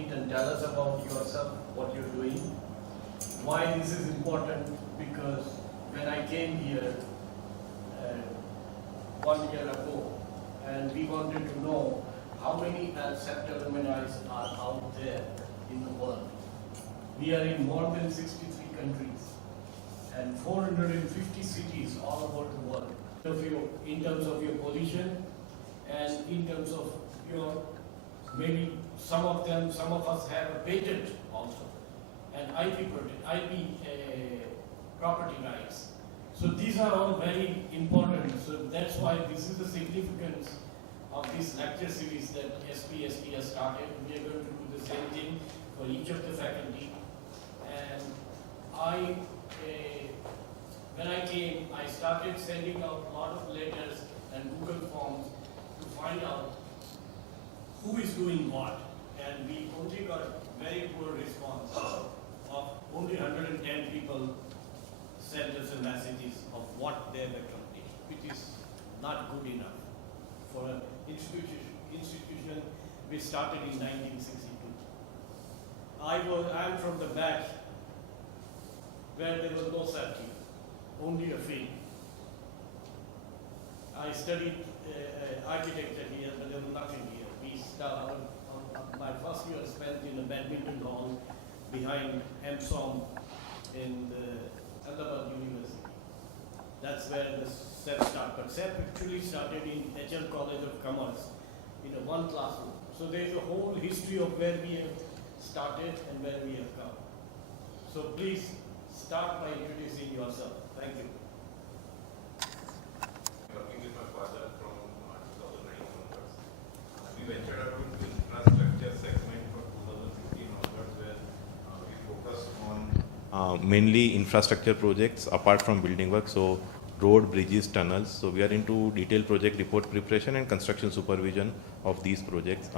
it and tell us about yourself, what you're doing. Why this is important? Because when I came here 1 year ago, and we wanted to know how many CEPT alumni are out there in the world. We are in more than 63 countries and 450 cities all over the world. In terms of your position and in terms of your, maybe some of us have a patent also, and IP property rights. So these are all very important. So that's why this is the significance of this lecture series that SPSP has started. We are going to do the same thing for each of the faculty. And when I came, I started sending out a lot of letters and Google forms to find out who is doing what. And we only got very poor response of only 110 people sent us messages of what they were doing, which is not good enough for an institution which started in 1962. I am from the batch where there was no CEPT, only a field. I studied architecture here, but there was nothing here. My first year spent in a badminton hall behind MSOM in the Alumni University. That's where the CEP started. But CEP actually started in HL College of Commerce in one classroom. So there is a whole history of where we have started and where we have come. So please start by introducing yourself. Thank you. Working with my father from 2009 onwards. We ventured out into infrastructure segment from 2015 onwards, where we focused on mainly infrastructure projects apart from building work. So road, bridges, tunnels. So we are into detailed project report preparation and construction supervision of these projects,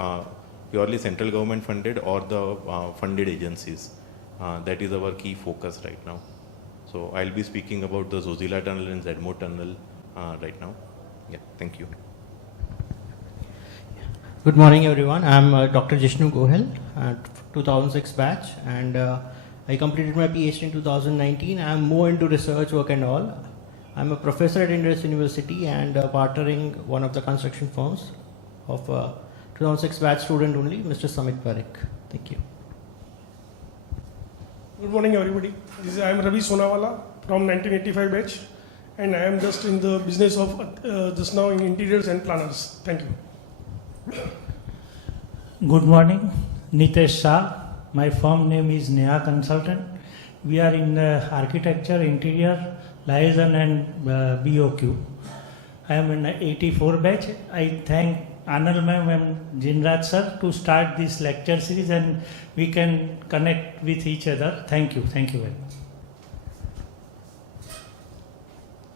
purely central government funded or the funded agencies. That is our key focus right now. So I'll be speaking about the Zojila Tunnel and ZMO Tunnel right now. Yeah, thank you. Good morning, everyone. I'm Dr. Jishnu Gohel, 2006 batch, and I completed my PhD in 2019. I'm more into research work and all. I'm a professor at Indus University and partnering one of the construction firms of 2006 batch student only, Mr. Samit Parekh. Thank you. Good morning, everybody. I am Ravi Sonawala from 1985 batch, and I am just in the business of just now in interiors and planners. Thank you. Good morning, Nitesh Shah. My firm name is Neha Consultant. We are in architecture, interior, liaison and BOQ. I am in 84 batch. I thank Anil ma'am and Jinraj sir to start this lecture series, and we can connect with each other. Thank you. Thank you very much.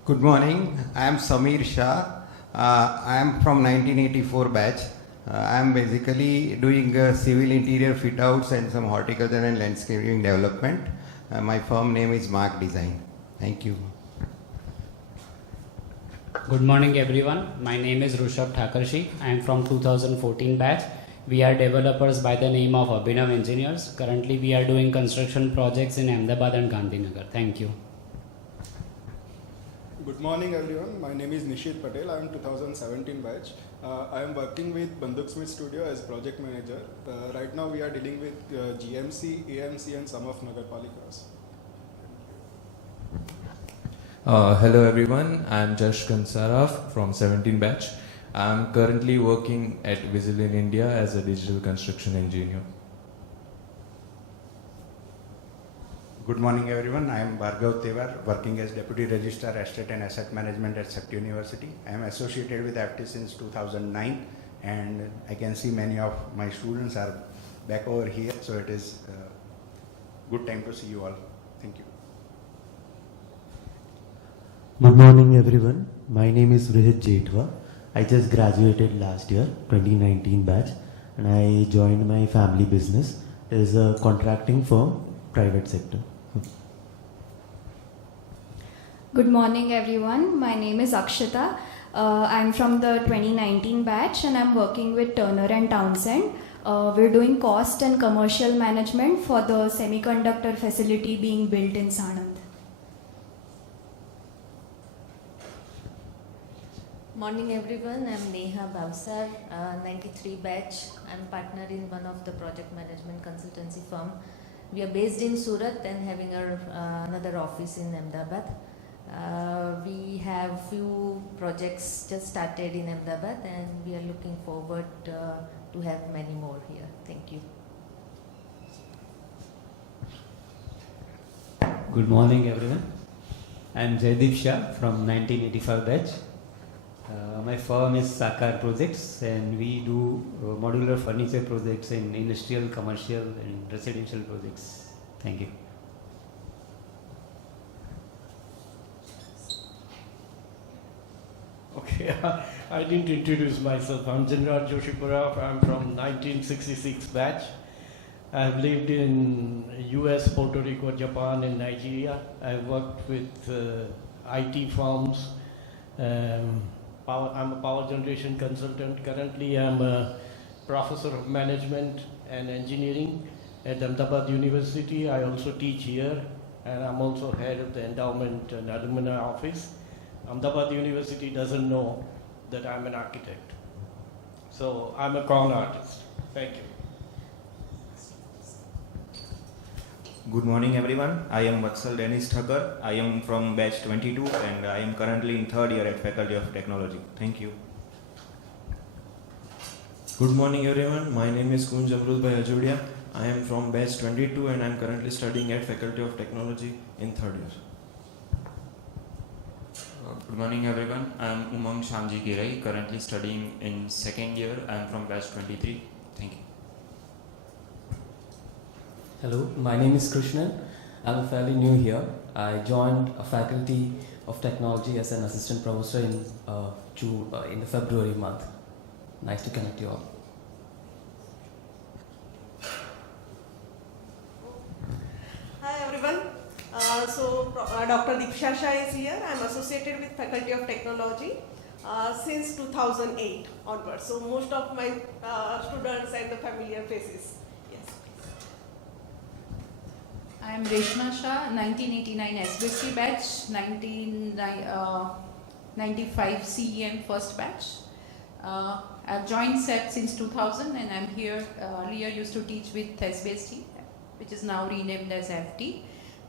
Good morning. I am Samir Shah. I am from 1984 batch. I am basically doing civil interior fit outs and some horticulture and landscaping development. My firm name is Mark Design. Thank you. Good morning, everyone. My name is Rushabh Thakurshi. I am from 2014 batch. We are developers by the name of Abhinav Engineers. Currently, we are doing construction projects in Ahmedabad and Gandhinagar. Thank you. Good morning, everyone. My name is Nishit Patel. I am 2017 batch. I am working with Banduk Smith Studio as project manager. Right now, we are dealing with GMC, AMC, and some of Nagarpalikas. Hello everyone, I am Jash Kansaraf from 17 batch. I am currently working at Vigilant India as a digital construction engineer. Good morning everyone, I am Bhargav Tevar, working as Deputy Registrar Estate and Asset Management at CEPT University. I am associated with FT since 2009, and I can see many of my students are back over here, so it is a good time to see you all. Thank you. Good morning everyone, my name is Rohit Jetwa. I just graduated last year, 2019 batch, and I joined my family business. It is a contracting firm, private sector. Good morning everyone, my name is Akshita. I'm from the 2019 batch and I'm working with Turner and Townsend. We're doing cost and commercial management for the semiconductor facility being built in Sanand. Morning everyone, I'm Neha Bhavsar, 93 batch. I'm partner in one of the project management consultancy firm. We are based in Surat and having our another office in Ahmedabad. We have few projects just started in Ahmedabad and we are looking forward to have many more here. Thank you. Good morning everyone. I'm Jaideep Shah from 1985 batch. My firm is Sakar Projects and we do modular furniture projects in industrial, commercial and residential projects. Thank you. Okay, I didn't introduce myself. I'm General Joshipura. I'm from 1966 batch. I've lived in US, Puerto Rico, Japan and Nigeria. I've worked with IT firms. I'm a power generation consultant. Currently, I'm a professor of management and engineering at Ahmedabad University. I also teach here, and I'm also head of the endowment and alumni office. Ahmedabad University doesn't know that I'm an architect. So I'm a con artist. Thank you. Good morning everyone. I am Vatsal Dennis Thakur. I am from batch 22 and I am currently in third year at Faculty of Technology. Thank you. Good morning everyone. My name is Kunj Amrutbhai Ajodia. I am from batch 22 and I am currently studying at Faculty of Technology in third year. Good morning everyone. I am Umang Shamji Girai, currently studying in second year. I am from batch 23. Thank you. Hello, my name is Krishnan. I'm fairly new here. I joined a Faculty of Technology as an assistant professor in the February month. Nice to connect you all. Hi everyone. Dr. Diksha Shah is here. I'm associated with Faculty of Technology since 2008 onwards. So most of my students and the familiar faces. I am Reshma Shah, 1989 SBC batch, 1995 CEM first batch. I've joined CEPT since 2000 and I'm here. Earlier used to teach with SBST, which is now renamed as FT.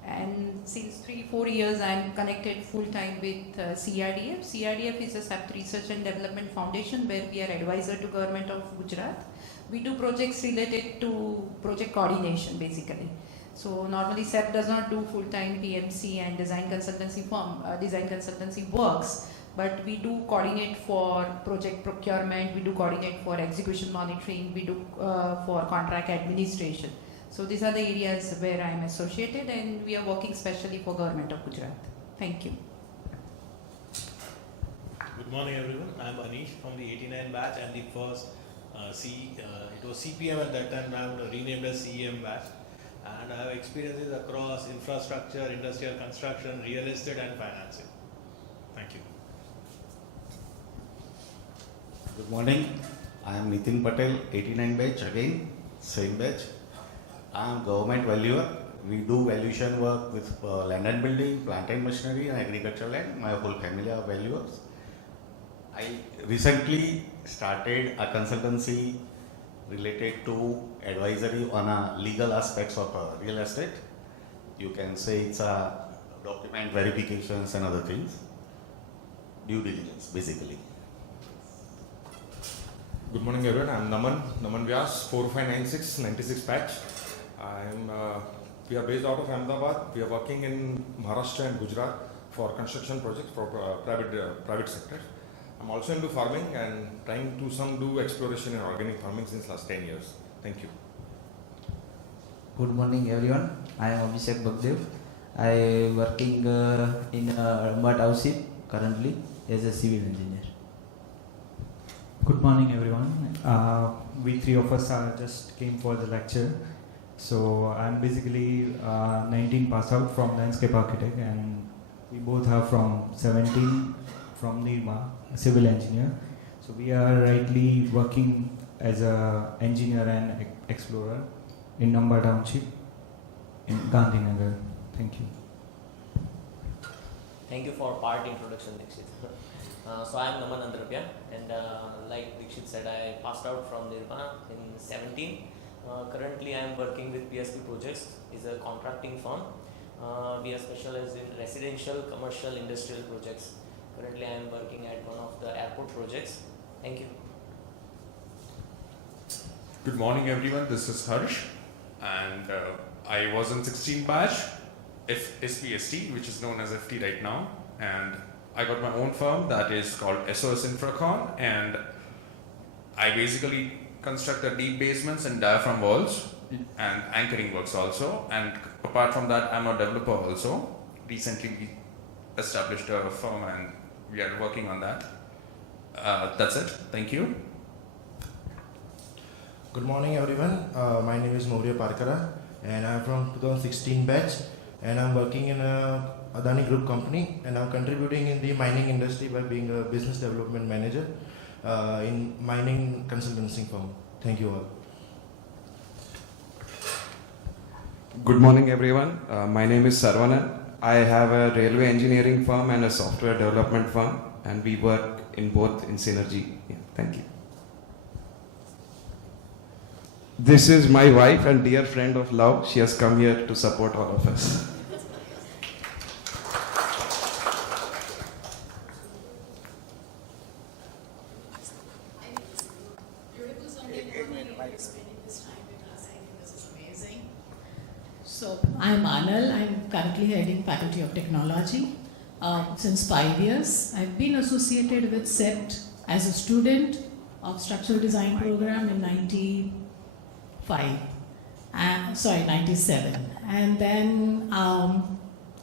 And since 3-4 years I'm connected full-time with CRDF. CRDF is a CEPT Research and Development Foundation where we are advisor to Government of Gujarat. We do projects related to project coordination basically. So normally CEPT does not do full-time PMC and design consultancy works, but we do coordinate for project procurement, we do coordinate for execution monitoring, we do for contract administration. So these are the areas where I am associated and we are working specially for Government of Gujarat. Thank you. Good morning everyone. I am Anish from the 89 batch and the first it was CPM at that time, now renamed as CEM batch. And I have experiences across infrastructure, industrial construction, real estate and financing. Thank you. Good morning. I am Nitin Patel, 89 batch, again, same batch. I am government valuer. We do valuation work with land and building, plant and machinery and agricultural land. My whole family are valuers. I recently started a consultancy related to advisory on legal aspects of real estate. You can say it's a document verifications and other things. Due diligence, basically. Good morning everyone. I am Naman Vyas, 4596, 96 batch. We are based out of Ahmedabad. We are working in Maharashtra and Gujarat for construction projects for private sector. I'm also into farming and trying to do exploration in organic farming since last 10 years. Thank you. Good morning everyone. I am Abhishek Bhagdev. I am working in Mud Township currently as a civil engineer. Good morning everyone. We three of us just came for the lecture. So I'm basically 19 pass out from landscape architect and we both are from 17 from Nirma, civil engineer. So we are rightly working as a engineer and explorer in Namba Township in Gandhinagar. Thank you. Thank you for part introduction, Dikshit. So I am Naman Andrapya, and like Dikshit said, I passed out from Nirvana in 17. Currently I am working with PSP Projects, is a contracting firm. We are specialized in residential, commercial, industrial projects. Currently I am working at one of the airport projects. Thank you. Good morning everyone, this is Harsh, and I was in 16 batch, SPST, which is known as FT right now, and I got my own firm that is called SOS Infracon, and I basically construct the deep basements and diaphragm walls and anchoring works also, and apart from that I'm a developer also. Recently we established a firm and we are working on that. That's it, thank you. Good morning everyone, my name is Maurya Parkara and I am from 2016 batch, and I am working in a Adani Group company, and I am contributing in the mining industry by being a business development manager in mining consultancy firm. Thank you all. Good morning everyone, my name is Sarvanan. I have a railway engineering firm and a software development firm, and we work in both in synergy. Yeah, thank you. This is my wife and dear friend of love. She has come here to support all of us. So I'm Anal. I'm currently heading Faculty of Technology. Since 5 years, I've been associated with CEPT as a student of structural design program in 97, and then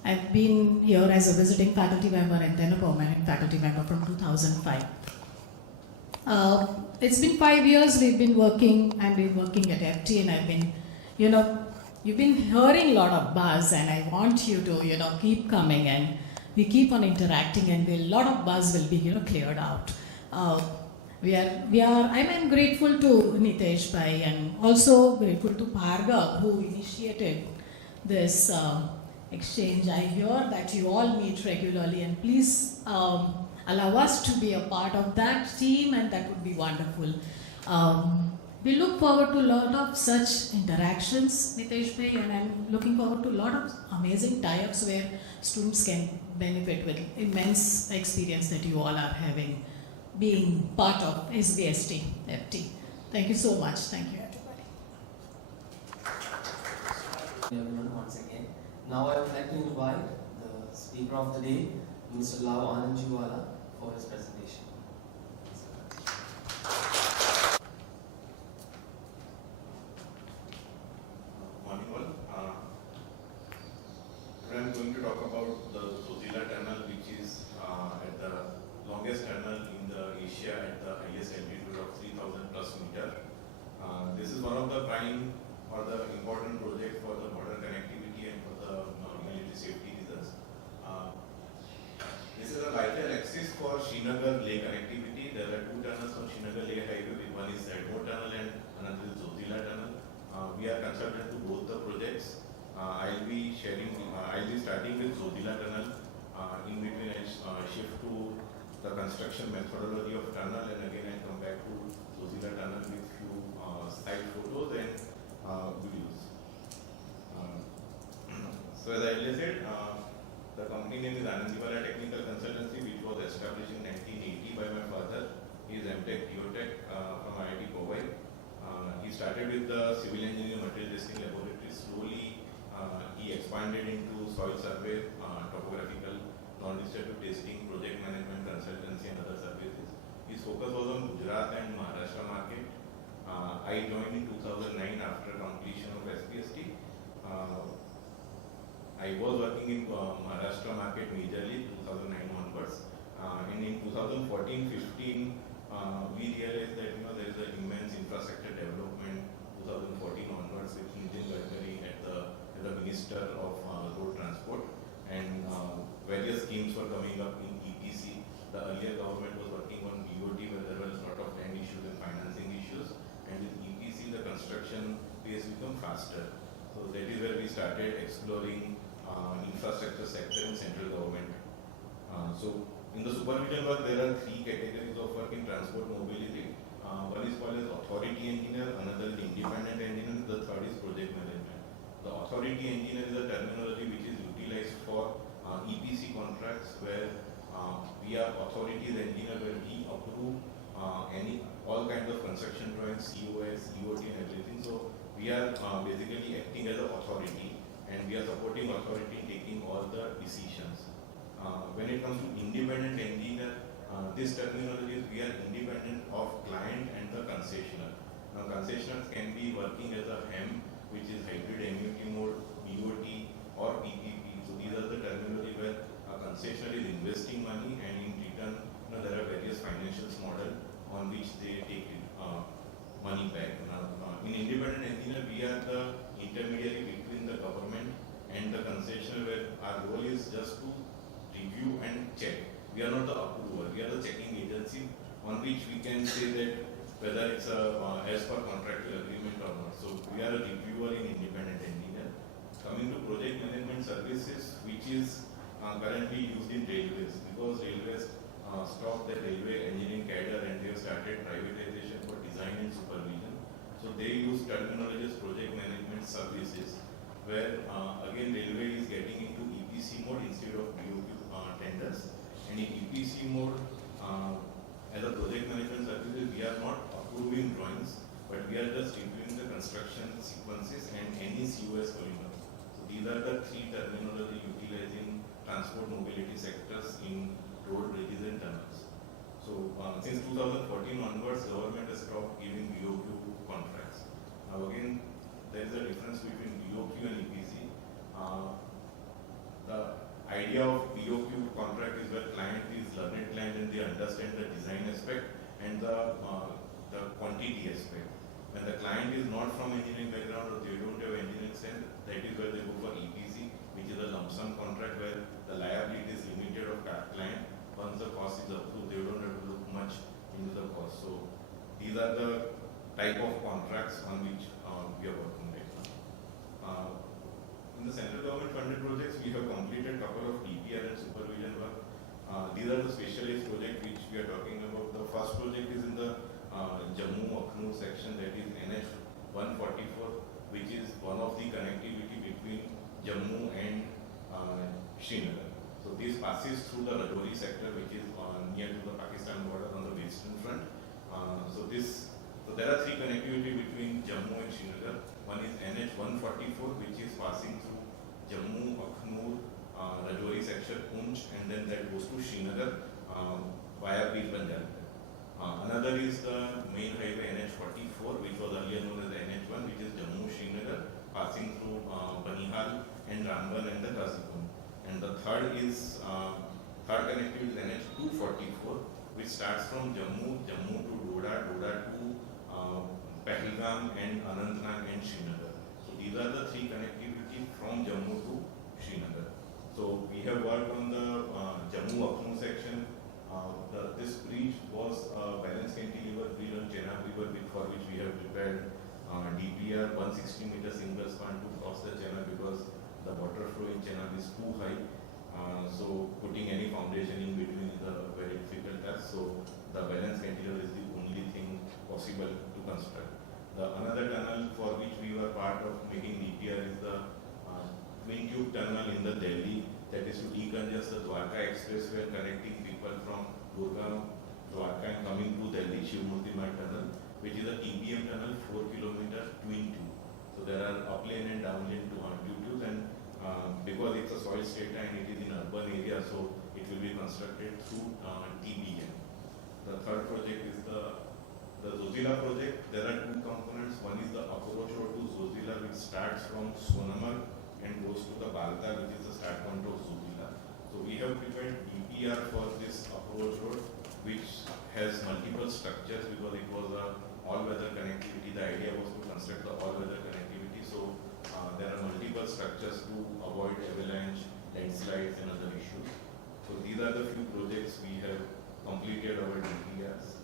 I've been here as a visiting faculty member and then a permanent faculty member from 2005. It's been 5 years we've been working, and we're working at FT, and I've been, you've been hearing a lot of buzz, and I want you to, keep coming, and we keep on interacting, and a lot of buzz will be, cleared out. I'm grateful to Nitesh Bhai, and also grateful to Bhargav, who initiated this exchange. I hear that you all meet regularly, and please allow us to be a part of that team, and that would be wonderful. We look forward to a lot of such interactions, Nitesh Bhai, and I'm looking forward to a lot of amazing tie-ups where students can benefit with immense experience that you all are having, being part of SBST FT. Thank you so much. Thank you, everybody. Everyone, once again. Now I would like to invite the speaker of the day, Mr. Anandjiwala, for his presentation. Morning all. Today I am going to talk about the Zojila Tunnel, which is at the longest tunnel in the Asia at the highest altitude of 3,000 plus meter. This is one of the prime or the important project for the modern connectivity and for the military safety reasons. This is a vital axis for Srinagar Leh connectivity. There are two tunnels on Srinagar Leh highway. One is Edmore Tunnel and another is Zojila Tunnel. We are consultant to both the projects. I'll be starting with Zojila Tunnel. In between I'll shift to the construction methodology of tunnel, and again I come back to Zojila Tunnel with few side photos and videos. So as I earlier said, the company name is Anandjiwala Technical Consultancy, which was established in 1980 by my father. He is MTech Geotech from IIT Powai. He started with the civil engineering material testing laboratory. Slowly he expanded into soil survey, topographical, non-destructive testing, project management, consultancy and other services. His focus was on Gujarat and Maharashtra market. I joined in 2009 after completion of SPST. I was working in Maharashtra market majorly 2009 onwards. And in 2014-15 we realized that there is an immense infrastructure development 2014 onwards with Nitin Gadkari at the Minister of Road Transport, and various schemes were coming up in ETC. The earlier government was working on BOT where there was a lot of land issues and financing issues. faster. So that is where we started exploring infrastructure sector in central government. So in the supervision work, there are three categories of work in transport mobility. One is called as authority engineer, another is independent engineer, the third is project management. The authority engineer is a terminology which is utilized for EPC contracts where we are authorities engineer where we approve all kinds of construction drawings, COS, EOT and everything. So we are basically acting as an authority and we are supporting authority in taking all the decisions. When it comes to independent engineer, this terminology is we are independent of client and the concessioner. Now concessioners can be working as a HEM, which is hybrid annuity mode, BOT or PPP. So these are the terminology where a concessioner is investing money and in return there are various financial models on which they take money back. In independent engineer, we are the intermediary between the government and the concessioner where our role is just to review and check. We are not the approver, we are the checking agency on which we can say that whether it's as per contractual agreement or not. So we are a reviewer in independent engineer. Coming to project management services, which is currently used in railways, because railways stopped the railway engineering cadre and they have started privatization for design and supervision. So they use terminologies project management services, where again railway is getting into EPC mode instead of BOQ tenders. And in EPC mode, as a project management services, we are not approving drawings, but we are just reviewing the construction sequences and any COS polymer. So these are the three terminology utilizing transport mobility sectors in road, bridges and tunnels. So since 2014 onwards, government has stopped giving BOQ contracts. Now again, there is a difference between BOQ and EPC. The idea of BOQ contract is where client is learned client and they understand the design aspect and the quantity aspect. When the client is not from engineering background or they don't have engineering sense, that is where they go for EPC, which is a lump sum contract where the liability is limited of client. Once the cost is approved, they don't have to look much into the cost. So these are the type of contracts on which we are working right now. In the central government funded projects, we have completed a couple of DPR and supervision work. These are the specialized projects which we are talking about. The first project is in the Jammu-Akhnoor section, that is NH 144, which is one of the connectivity between Jammu and Srinagar. So this passes through the Rajouri sector, which is near to the Pakistan border on the western front. So there are three connectivity between Jammu and Srinagar. One is NH 144, which is passing through Jammu, Akhnoor, Rajouri section, Poonch, and then that goes to Srinagar via Bir Banjar. Another is the main highway NH 44, which was earlier known as NH 1, which is Jammu, Srinagar, passing through Banihal and Ramban and the Kazipur. And the third connectivity is NH 244, which starts from Jammu to Doda, Doda to Pahalgam and Anantnag and Srinagar. So these are the three connectivity from Jammu to Srinagar. So we have worked on the Jammu-Akhnoor section. This bridge was a balance cantilever bridge on Chenab River, for which we have prepared DPR 160 meter single span to cross the Chenab because the water flow in Chenab is too high. So putting any foundation in between is a very difficult task. So the balance cantilever is the only thing possible to construct. Another tunnel for which we were part of making DPR is the twin tube tunnel in the Delhi, that is to decongest the Dwarka Expressway, connecting people from Gurgaon, Dwarka and coming to Delhi, Shivmurti Mart tunnel, which is a TBM tunnel, 4 kilometer twin tube. So there are upland and downland tubes, and because it's a soil strata and it is in urban area, so it will be constructed through TBM. The third project is the Zojila project. There are two components. One is the approach road to Zojila, which starts from Sonamarg and goes to the Balta, which is the start point of Zojila. So we have prepared DPR for this approach road, which has multiple structures because it was a all-weather connectivity. The idea was to construct the all-weather connectivity. So there are multiple structures to avoid avalanche, landslides and other issues. So these are the few projects we have completed our DPRs.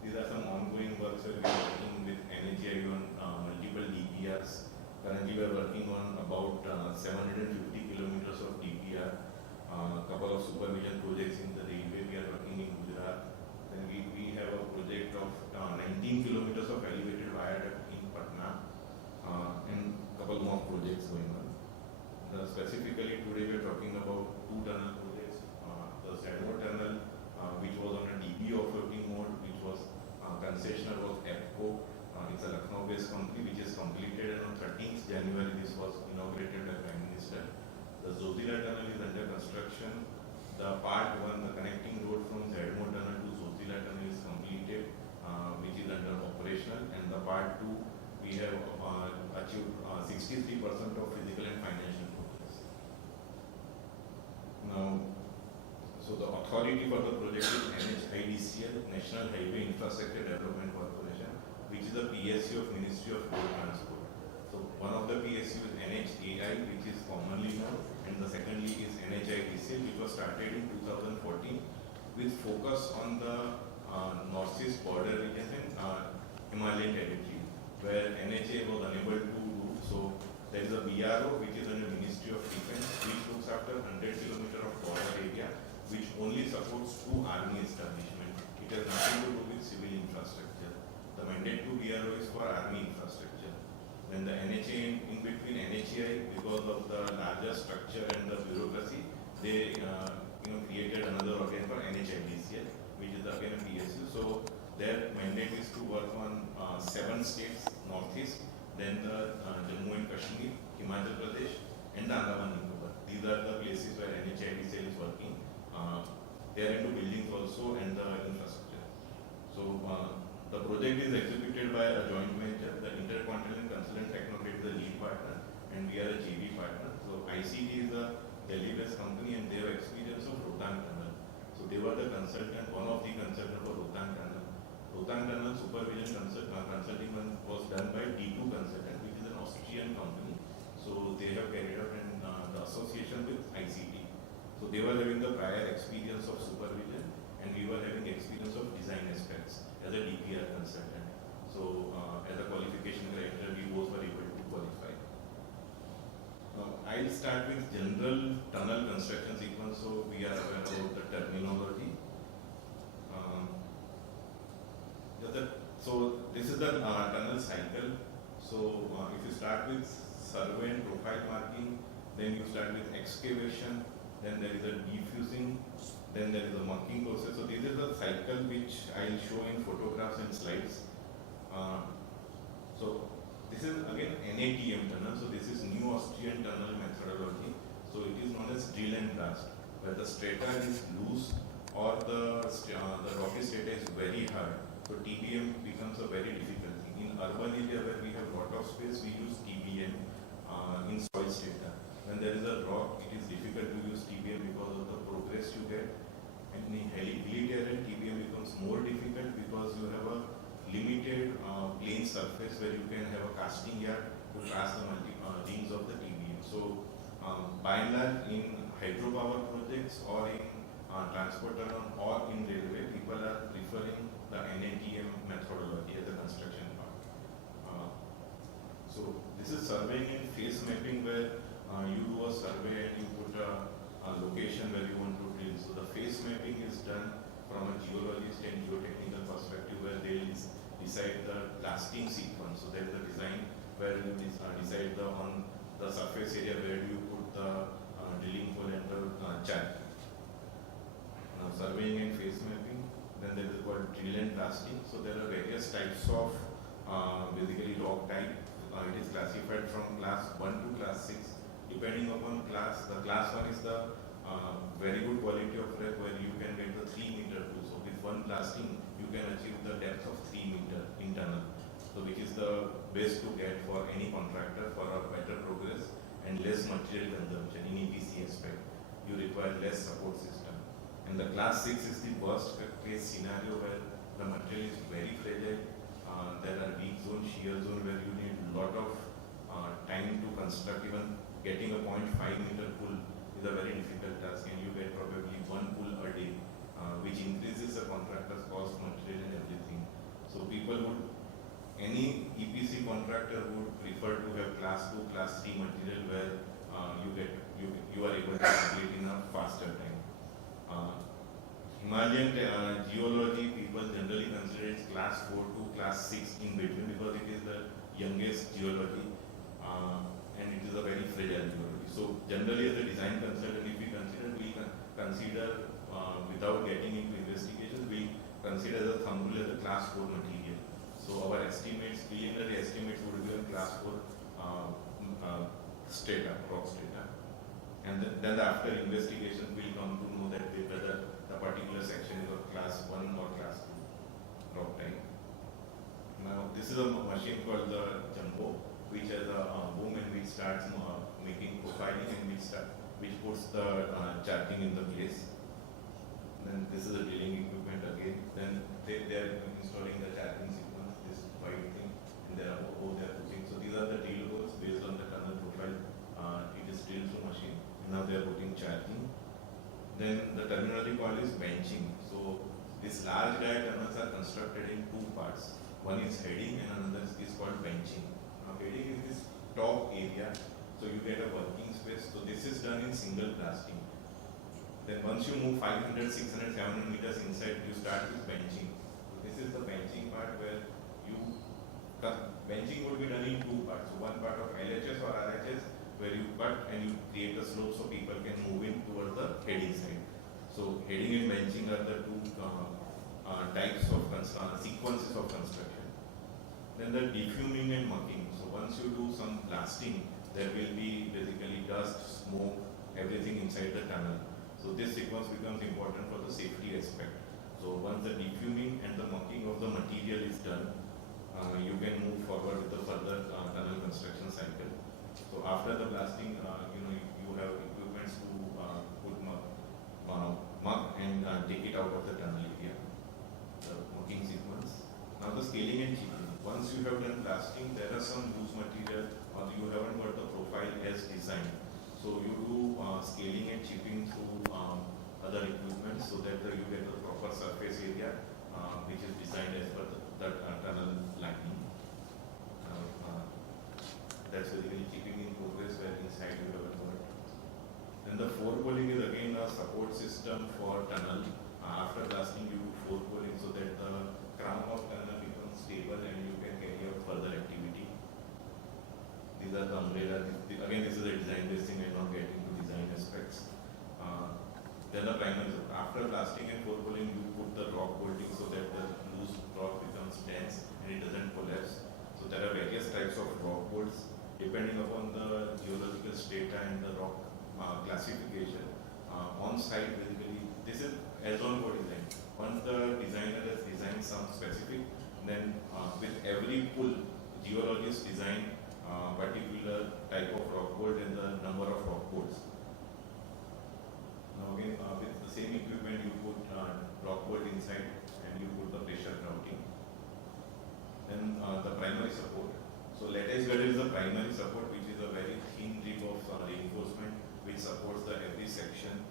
These are some ongoing works where we are working with NHI on multiple DPRs. currently we are working on about 750 kilometers of DPR, couple of supervision projects in the railway. We are working in Gujarat. Then we have a project of 19 kilometers of elevated viaduct in Patna, and couple more projects going on. Specifically today we are talking about two tunnel projects. The ZOJI tunnel, which was on a DBO floating mode, which was concessional was EPCO. It's a Lucknow-based company which is completed, and on 13th January this was inaugurated by Prime Minister. The Zojila Tunnel is under construction. The part 1, the connecting road from ZOJI Tunnel to Zojila Tunnel is completed, which is under operational, and the part 2 we have achieved 63% of physical and financial progress. Now, so the authority for the project is NHIDCL, National Highway Infrastructure Development Corporation, which is the PSU of Ministry of Road Transport. So one of the PSU is NHAI, which is commonly known, and the secondly is NHIDCL, which was started in 2014 with focus on the northeast border region and Himalayan territory, where NHA was unable to do. So there is a BRO, which is under Ministry of Defense, which looks after 100 kilometers of border area, which only supports 2 army establishments. It has nothing to do with civil infrastructure. The mandate to BRO is for army infrastructure. Then the NHA in between NHAI, because of the larger structure and the bureaucracy, they created another organ for NHIDCL, which is again a PSU. So their mandate is to work on 7 states northeast, then the Jammu and Kashmir, Himachal Pradesh, and the Andaman and Nicobar. These are the places where NHIDCL is working. They are into buildings also and the infrastructure. So the project is executed by a joint venture. The Intercontinental Consultant Technology is the lead partner, and we are a JV partner. So ICT is a Delhi-based company, and they have experience of Rohtang Tunnel. So they were the consultant, one of the consultants for Rohtang Tunnel. Rohtang Tunnel supervision consulting was done by D2 Consultant, which is an Austrian company. So they have carried out in the association with ICT. So they were having the prior experience of supervision, and we were having experience of design aspects as a DPR consultant. So as a qualification criteria, we both were able to qualify. Now I'll start with general tunnel construction sequence, so we are aware about the terminology. So this is the tunnel cycle. So if you start with survey and profile marking, then you start with excavation, then there is a diffusing, then there is a marking process. So this is a cycle which I will show in photographs and slides. So this is again NATM tunnel. So this is New Austrian Tunnel methodology. So it is known as drill and blast, where the strata is loose or the rocky strata is very hard. So TBM becomes a very difficult thing. In urban area where we have lot of space, we use TBM in soil strata. When there is a rock, it is difficult to use TBM because of the progress you get. And in hilly terrain, TBM becomes more difficult because you have a limited plain surface where you can have a casting yard to cast the links of the TBM. So by and large, in hydropower projects or in transport tunnel or in railway, people are preferring the NATM methodology as a construction part. So this is surveying and phase mapping, where you do a survey and you put a location where you want to drill. So the phase mapping is done from a geologist and geotechnical perspective, where they will decide the blasting sequence. So there is a design where you decide on the surface area where do you put the drilling hole and the chat. Now surveying and phase mapping, then there is called drill and blasting. So there are various types of basically rock type. It is classified from class 1 to class 6. Depending upon class, the class 1 is the very good quality of rock where you can get the 3 meter too. So with one blasting, you can achieve the depth of 3 meter internal. So which is the best to get for any contractor for a better progress and less material consumption in EPC aspect. You require less support system. And the class 6 is the worst case scenario where the material is very fragile. There are weak zone, shear zone where you need a lot of time to construct. Even getting a 0.5 meter pull is a very difficult task, and you get probably 1 pull a day, which increases the contractor's cost, material and everything. So people would any EPC contractor would prefer to have class 2, class 3 material where you are able to complete in a faster time. Himalayan geology, people generally consider it class 4 to class 6 in between because it is the youngest geology and it is a very fragile geology. So generally as a design consultant, if we consider without getting into investigations, we consider the thumb rule as a class 4 material. So our estimates, preliminary estimates would be a class 4 strata, rock strata. And then after investigation, we will come to know that whether the particular section is of class 1 or class 2 rock type. Now, this is a machine called the Jumbo, which has a boom and which starts making profiling and which puts the charting in the place. Then this is a drilling equipment again. Then they are installing the charting sequence, this white thing, and they are putting. So these are the drill holes based on the tunnel profile. It is drilled through machine. Now they are putting charting. Then the terminology called is benching. So these large dia tunnels are constructed in two parts. One is heading and another is called benching. Now heading is this top area, so you get a working space. So this is done in single blasting. Then once you move 500, 600, 700 meters inside, you start with benching. So this is the benching part where benching would be done in two parts. So one part of LHS or RHS where you cut and you create a slope so people can move in towards the heading side. So heading and benching are the two types of sequences of construction. Then the defuming and mucking. So once you do some blasting, there will be basically dust, smoke, everything inside the tunnel. So this sequence becomes important for the safety aspect. So once the defuming and the mucking of the material is done, you can move forward with the further tunnel construction cycle. So after the blasting, you have equipments to put muck and take it out of the tunnel area. The mucking sequence. Now the scaling and chipping. Once you have done blasting, there are some loose material or you haven't got the profile as designed. So you do scaling and chipping through other equipment so that you get the proper surface area which is designed as per the tunnel lining. That's basically keeping in progress where inside you have a work. Then the forepoling is again a support system for tunnel. After blasting, you do forepoling so that the crown of tunnel becomes stable and you can carry out further activity. These are the umbrella. Again, this is a design-based thing and not getting to design aspects. Then the primary. After blasting and forepoling, you put the rock bolting so that the loose rock becomes dense and it doesn't collapse. So there are various types of rock bolts depending upon the geological strata and the rock classification. On site, basically, this is as on what design. Once the designer has designed some specific, then with every pull, geologists design particular type of rock bolt and the number of rock bolts. Now again, with the same equipment, you put rock bolt inside and you put the pressure grouting. Then the primary support. So lattice girder is the primary support, which is a very thin rib of reinforcement which supports the every section.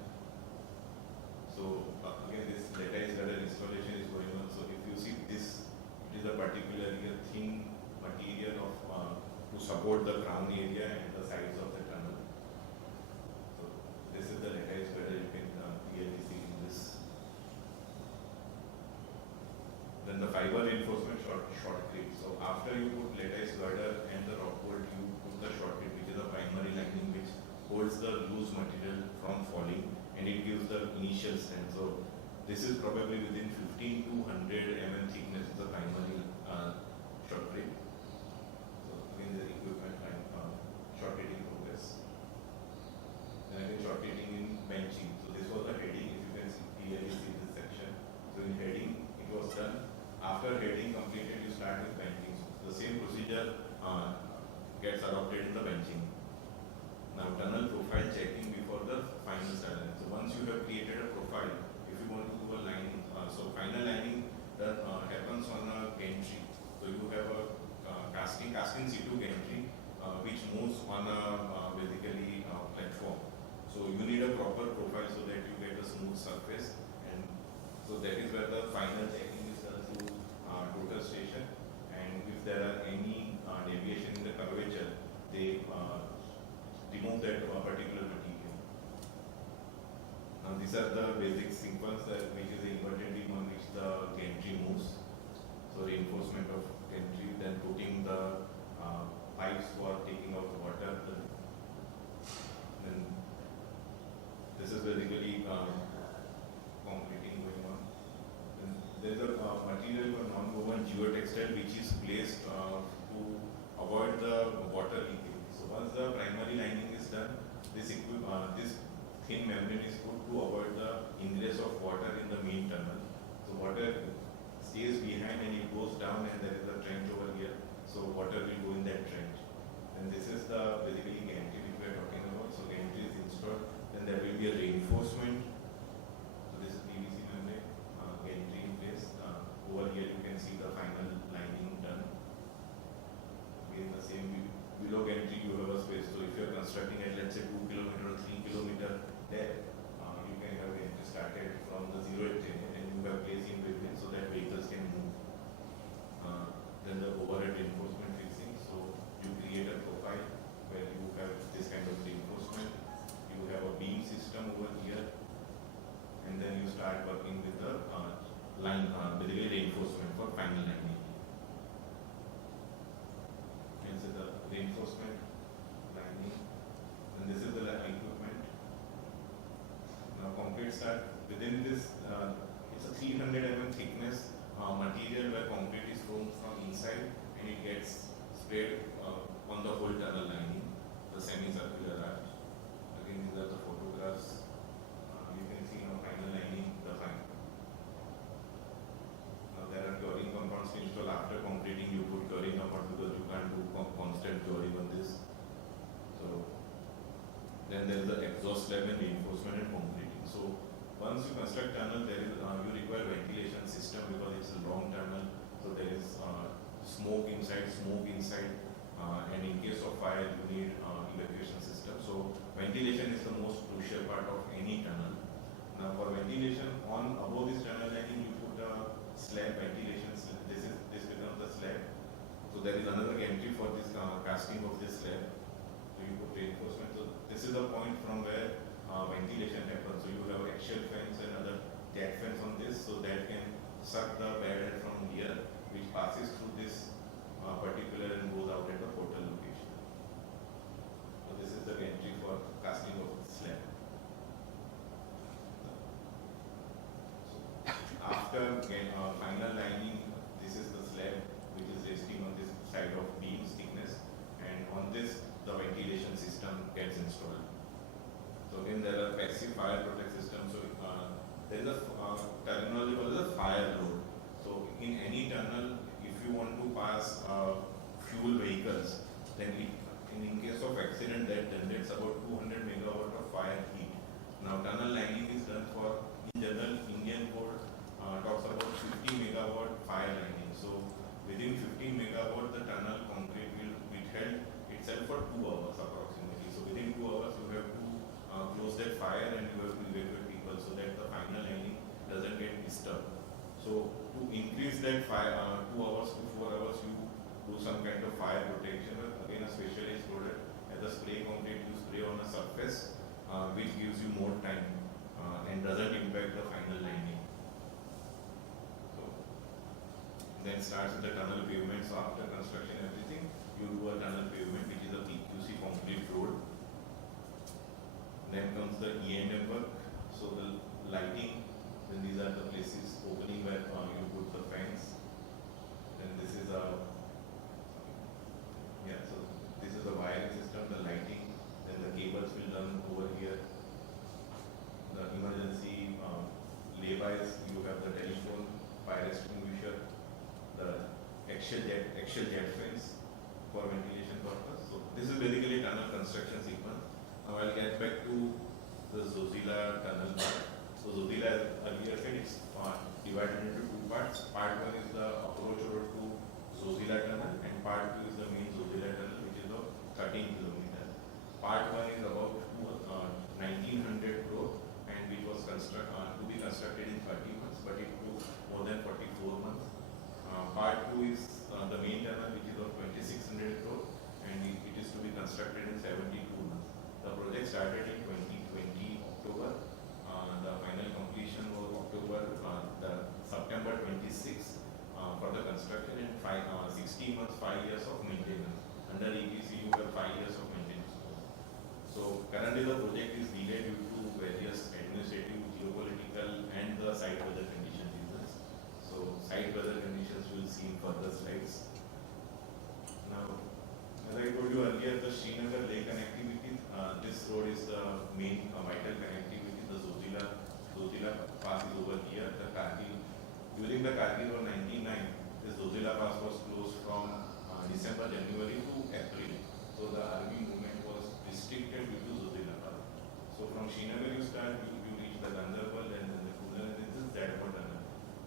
So again, this lattice girder installation is going on. So if you see this, it is a particularly thin material of to support the crown area and the sides of the tunnel. So this is the lattice girder. You can clearly see in this. Then the fiber reinforcement shotcrete. So after you put lattice girder and the rock bolt, you put the shotcrete, which is a primary lining which holds the loose material from falling and it gives the initial stand. So this is probably within 15 to 100 mm thickness is the primary shotcrete. So again the equipment and shotcreting progress. Then again shotcreting in benching. So this was the heading. If you can clearly see this section. So in heading it was done. After heading completed, you start with benching. So the same procedure gets adopted in the benching. Now tunnel profile checking before the final tunnel. So once you have created a profile, if you want to do a lining, so final lining that happens on a gantry. So you have a casting situ gantry which moves on a basically platform. So you need a proper profile so that you get a smooth surface, and so that is where the final checking is done through total station. And if there are any deviation in the curvature, they remove that particular material. Now these are the basic sequence which is the inverted beam on which the gantry moves. So reinforcement of gantry, then putting the pipes for taking out water. Then this is basically concreting going on. Then there is a material for non-woven geotextile which is placed to avoid the water leakage. So once the primary lining is done, this thin membrane is put to avoid the ingress of water in the main tunnel. So water stays behind and it goes down, and there is a trench over here. So water will go in that trench. And this is the basically gantry which we are talking about. So gantry is installed. Then there will be a reinforcement. So this is PVC membrane, gantry in place. Over here you can see the final lining done. Again the same below gantry you have a space. So if you are constructing at let's say 2 km or 3 km depth, you can have gantry started from the zero and you have place in between so that vehicles can move. Then the overhead reinforcement fixing. So you create a profile where you have this kind of reinforcement. You have a beam system over here, and then you start working with the line, basically reinforcement for final lining. And so the reinforcement lining, and this is the equipment. Now concrete start within this. It's a 300 mm thickness material where concrete is formed from inside and it gets sprayed on the whole tunnel lining, the semicircular arch. Again, these are the photographs. You can see now final lining, the final. Now there are curing compounds installed after concreting. You put curing compounds because you can't do constant curing on this. So then there is the exhaust slab and reinforcement and concreting. So once you construct tunnel, there is you require ventilation system because it's a long tunnel. So there is smoke inside, and in case of fire, you need evacuation system. So ventilation is the most crucial part of any tunnel. Now for ventilation, on above this tunnel lining, you put a slab ventilation. This becomes the slab. So there is another gantry for this casting of this slab. So you put reinforcement. So this is the point from where ventilation happens. So you have axial fans and other jet fans on this, so that can suck the bad air from here, which passes through this particular and goes out at the portal location. So this is the gantry for casting of the slab. So after final lining, this is the slab which is resting on this side of beams thickness, and on this the ventilation system gets installed. So again, there are passive fire protect systems. So there is a terminology called the fire load. So in any tunnel, if you want to pass fuel vehicles, then in case of accident, that generates about 200 megawatt of fire heat. Now tunnel lining is done for, in general, Indian code talks about 50 megawatt fire lining. So within 15 megawatt, the tunnel concrete will withhold itself for 2 hours approximately. So within 2 hours, you have to close that fire and you have to evacuate people so that the final lining doesn't get disturbed. So to increase that 2 hours to 4 hours, you do some kind of fire protection. Again, a specialized product as a spray concrete you spray on a surface which gives you more time and doesn't impact the final lining. So then starts with the tunnel pavement. So after construction everything, you do a tunnel pavement which is a PQC concrete road. Then comes the E&M work. So the lighting, then these are the places opening where you put the fans. Then this is a this is the wiring system, the lighting. Then the cables will run over here. The emergency laybys, you have the telephone, fire extinguisher, the axial jet fans for ventilation purpose. So this is basically tunnel construction sequence. Now I'll get back to the Zojila Tunnel part. So Zojila, as earlier said, it's divided into 2 parts. Part 1 is the approach road to Zojila Tunnel, and part 2 is the main Zojila Tunnel, which is of 13 kilometers. Part 1 is about 1900 crore, and which was to be constructed in 30 months, but it took more than 44 months. Part 2 is the main tunnel, which currently the project is delayed due to various administrative, geopolitical and the site weather condition reasons. So site weather conditions will see in further slides. Now, as I told you earlier, the Srinagar Leh connectivity, this road is the main vital connectivity. The Zojila Pass is over here. During the Kargil War 99, this Zojila Pass was closed from December, January to April. So the army movement was restricted due to Zojila Pass. So from Srinagar you start, you reach the Gandarbal and then the tunnel, and this is Zadmo Tunnel.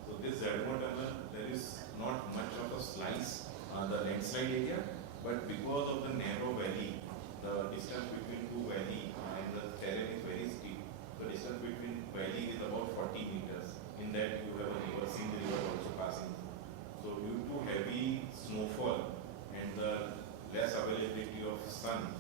So this Zadmo Tunnel, there is not much of a slice, the landslide area, but because of the narrow valley, the distance between two valley and the terrain is very steep. The distance between valley is about 40 meters. In that you have a river, Sindh river also passing through. So due to heavy snowfall and the less availability of sun,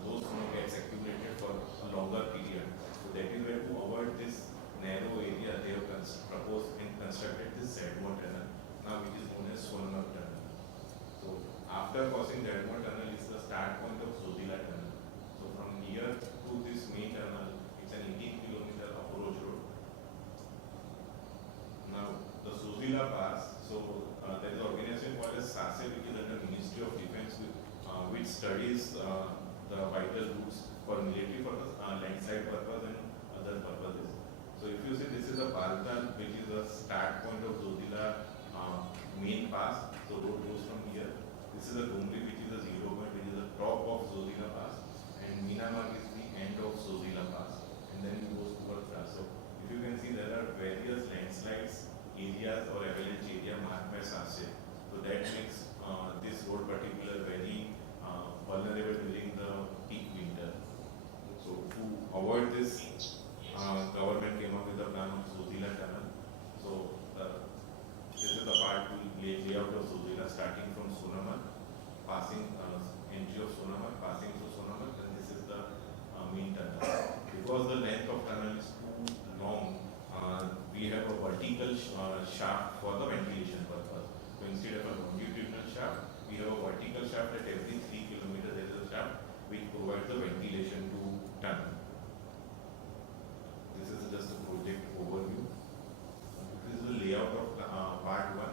those snow gets accumulated for a longer period. So that is where to avoid this narrow area, they have proposed and constructed this Zadmo Tunnel, now which is known as Swarnab Tunnel. So after crossing Zadmo Tunnel is the start point of Zojila Tunnel. So from here to this main tunnel, it's an 18-kilometer approach road. Now the Zojila Pass, so there is an organization called as SASE, which is under Ministry of Defense, which studies the vital routes for military purpose, landslide purpose and other purposes. So if you see, this is a Baltal, which is the start point of Zojila main pass. So road goes from here. This is a Dumri, which is a 0 point, which is the top of Zojila Pass, and Meenamag is the end of Zojila Pass, and then it goes towards that. So if you can see, there are various landslides areas or avalanche area marked by SASE. So that makes this road particular very vulnerable during the peak winter. So to avoid this, government came up with the plan of Zojila Tunnel. So this is the part to layout of Zojila, starting from Sonamarg, passing entry of Sonamarg, passing through Sonamarg, and this is the main tunnel. Because the length of tunnel is too long, we have a vertical shaft for the ventilation purpose. So instead of a longitudinal shaft, we have a vertical shaft at every 3 kilometers. There is a shaft which provides the ventilation to tunnel. This is just a project overview. This is the layout of part 1.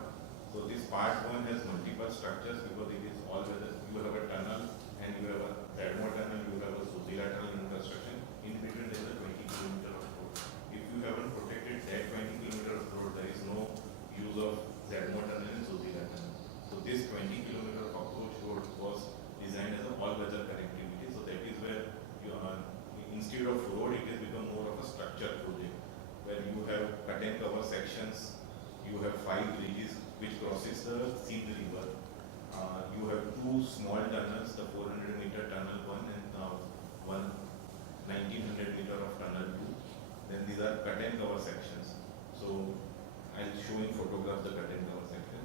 So this part 1 has multiple structures because it is all weather. You have a tunnel and you have a Zadmo Tunnel, you have a Zojila Tunnel in construction. In between there is a 20-kilometer of road. If you haven't protected that 20-kilometer of road, there is no use of Zadmo Tunnel and Zojila Tunnel. So this 20-kilometer of approach road was designed as an all-weather connectivity. So that is where you instead of road, it has become more of a structured project where you have cut and cover sections. You have 5 bridges which crosses the Sindh river. You have 2 small tunnels, the 400-meter tunnel 1 and one 1900-meter of tunnel 2. Then these are cut and cover sections. So I'll show in photograph the cut and cover section.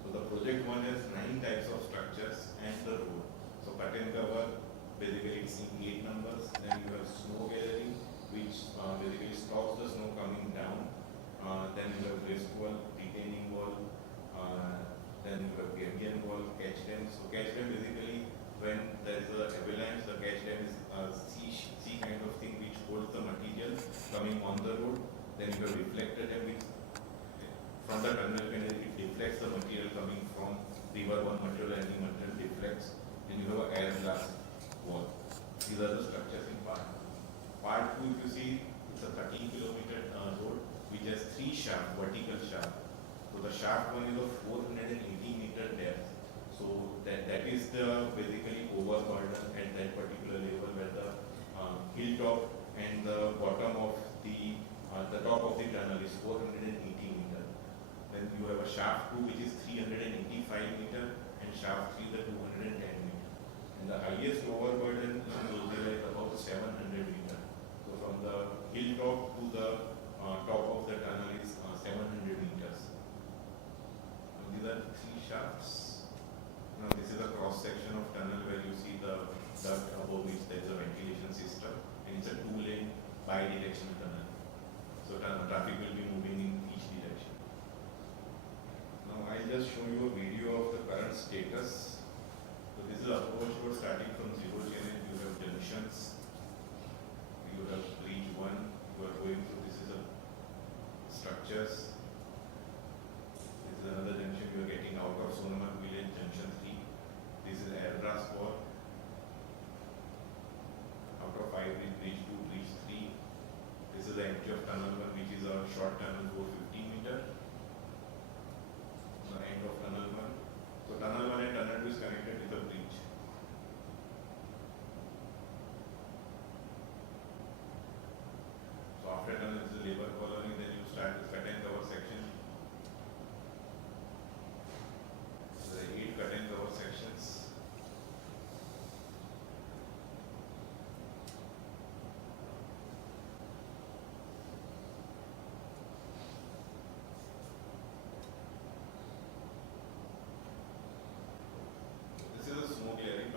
So the project 1 has 9 types of structures and the road. So cut and cover, basically it's in 8 numbers. Then you have snow gallery, which basically stops the snow coming down. Then you have rest wall, retaining wall, then you have Gambien wall, catch dam. So catch dam basically when there is an avalanche, the catch dam is a sea kind of thing which holds the material coming on the road. Then you have reflector dam, which from the tunnel canal it deflects the material coming from river. One material and the material deflects. Then you have an air glass wall. These are the structures in part 1. Part 2, if you see, it's a 13-kilometer road which has 3 shafts, vertical shaft. So the shaft 1 is of 480-meter depth. So that is the basically overburden at that particular level where the hilltop and the bottom of the top of the tunnel is 480 meter. Then you have a shaft 2 which is 385 meter and shaft 3 the 210 meter. And the highest overburden in Zojila is about 700 meter. So from the hilltop to the top of the tunnel is 700 meters. These are 3 shafts. Now this is a cross section of tunnel where you see the duct above which there is a ventilation system, and it's a 2-lane bi-directional tunnel. So traffic will be moving in each direction. Now I'll just show you a video of the current status. So this is approach road starting from ZOJI. You have junctions entry of tunnel 1, which is a short tunnel, 450 meter. The end of tunnel 1. So tunnel 1 and tunnel 2 is connected with a bridge. So after tunnel is the labor colony, then you start with cut and cover section. So there are 8 cut and cover sections. This is a smoke layering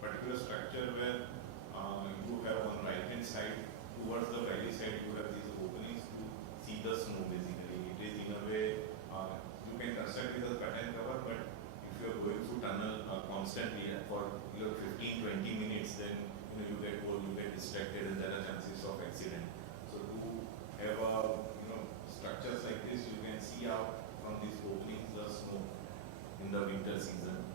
particular structure where you have on right hand side towards the valley side you have these openings to see the snow basically. It is in a way you can construct with a cut and cover, but if you are going through tunnel constantly for 15-20 minutes, then you get bored, you get distracted, and there are chances of accident. So to have structures like this, you can see out from these openings the snow in the winter season.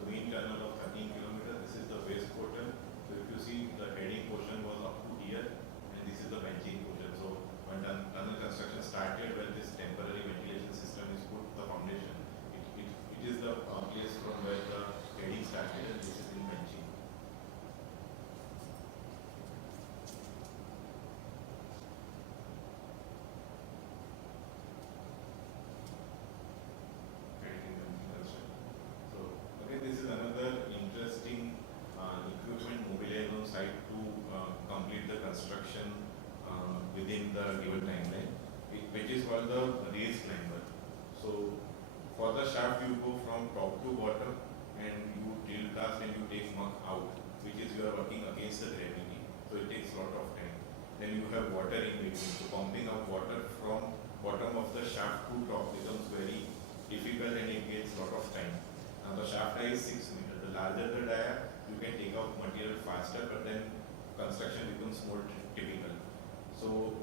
The main tunnel of 13 kilometers, this is the waste portal. So if you see the heading portion was up to here and this is the benching portion. So when tunnel construction started, when this temporary ventilation system is put, the foundation, it is the place from where the heading started and this is in benching. This is another interesting equipment mobilized on site to complete the construction within the given timeline, which is called the raise climber. So for the shaft you go from top to bottom and you drill cast and you take muck out, which is you are working against the gravity. So it takes a lot of time. Then you have water in between. So pumping out water from bottom of the shaft to top becomes very difficult and it takes a lot of time. Now the shaft die is 6 meters. The larger the dia, you can take out material faster, but then construction becomes more typical. So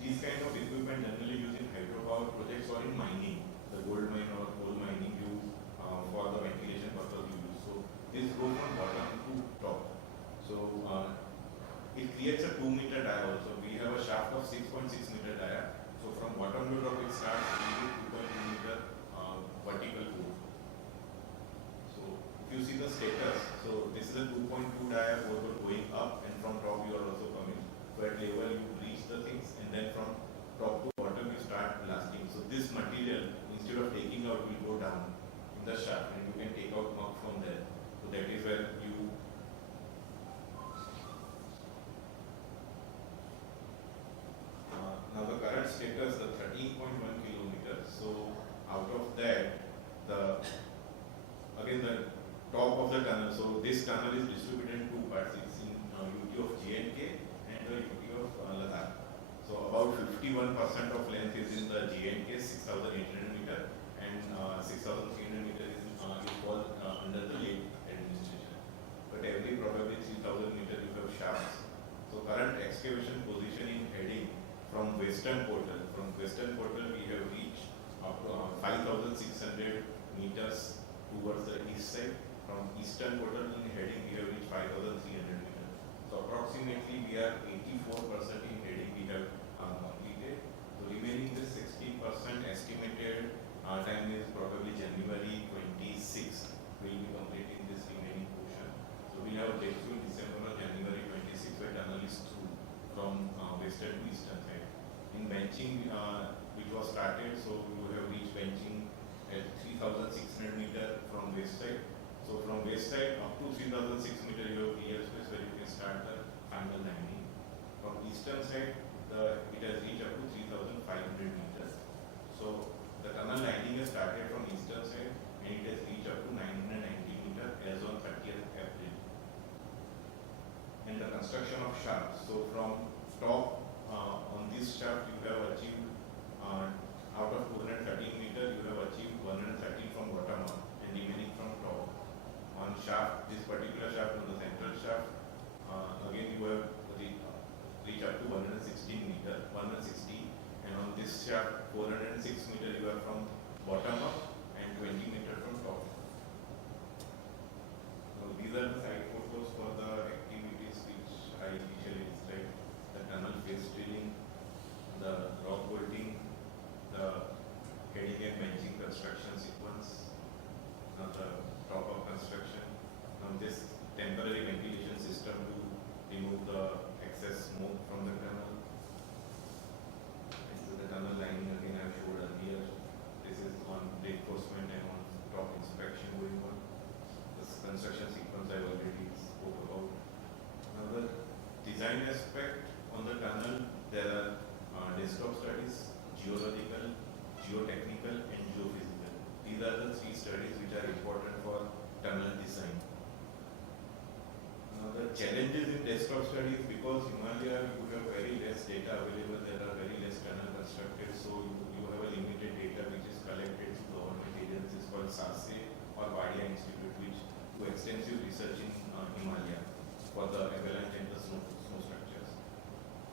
these kind of equipment generally used in hydropower projects or in mining, the gold mine or coal mining, you for the ventilation purpose you use. So this goes from bottom to top. So it creates a 2 meter dia also. We have a shaft of 6.6 meter dia. So from bottom to top it starts with 2.2 meter vertical core. If you see the status, so this is a 2.2 dia going up and from top you are also coming. So at level you reach the things and then from top to bottom you start blasting. So this material instead of taking out will go down in the shaft and you can take out muck from there. So that is where you now the current status, the 13.1 kilometers. So out of that, again the top of the tunnel. So this tunnel is distributed in 2 parts. It's in UT of J&K and the UT of Ladakh. So about 51% of length is in the J&K, 6,800 meter, and 6,300 meter is fall under the lake administration. But every probably 3,000 meter you have shafts. So current excavation position in heading from western portal. From western portal we have reached up to 5,600 meters towards the east side. From eastern portal in heading we have reached 5,300 meters. So approximately we are 84% in heading we have completed. So remaining the 60% estimated time is probably January 26. We will be completing this remaining portion. So we have breakthrough in December or January 26 where tunnel is through from western to eastern side. In benching which was started, so we have reached benching at 3,600 meter from west side. So from west side up to 3,006 meter you have clear space where you can start the final landing. From eastern side it has reached up to 3,500 meters. So the tunnel landing has started from eastern side and it has reached up to 990 meters as on 30th April. And the construction of shafts. So from top on this shaft you have achieved out of 213 meters you have achieved 130 from bottom up and remaining from top. On shaft, this particular shaft, on the central shaft, again you have reached up to 116 meter, 160, and on this shaft 406 meter you are from bottom up and 20 meter from top. aspect on the tunnel, there are desktop studies, geological, geotechnical, and geophysical. These are the three studies which are important for tunnel design. Now the challenges in desktop studies, because Himalaya you have very less data available, there are very less tunnel constructed, so you have a limited data which is collected through government agencies called SASE or bi-directional, which do extensive research in Himalaya for the avalanche and the snow structures.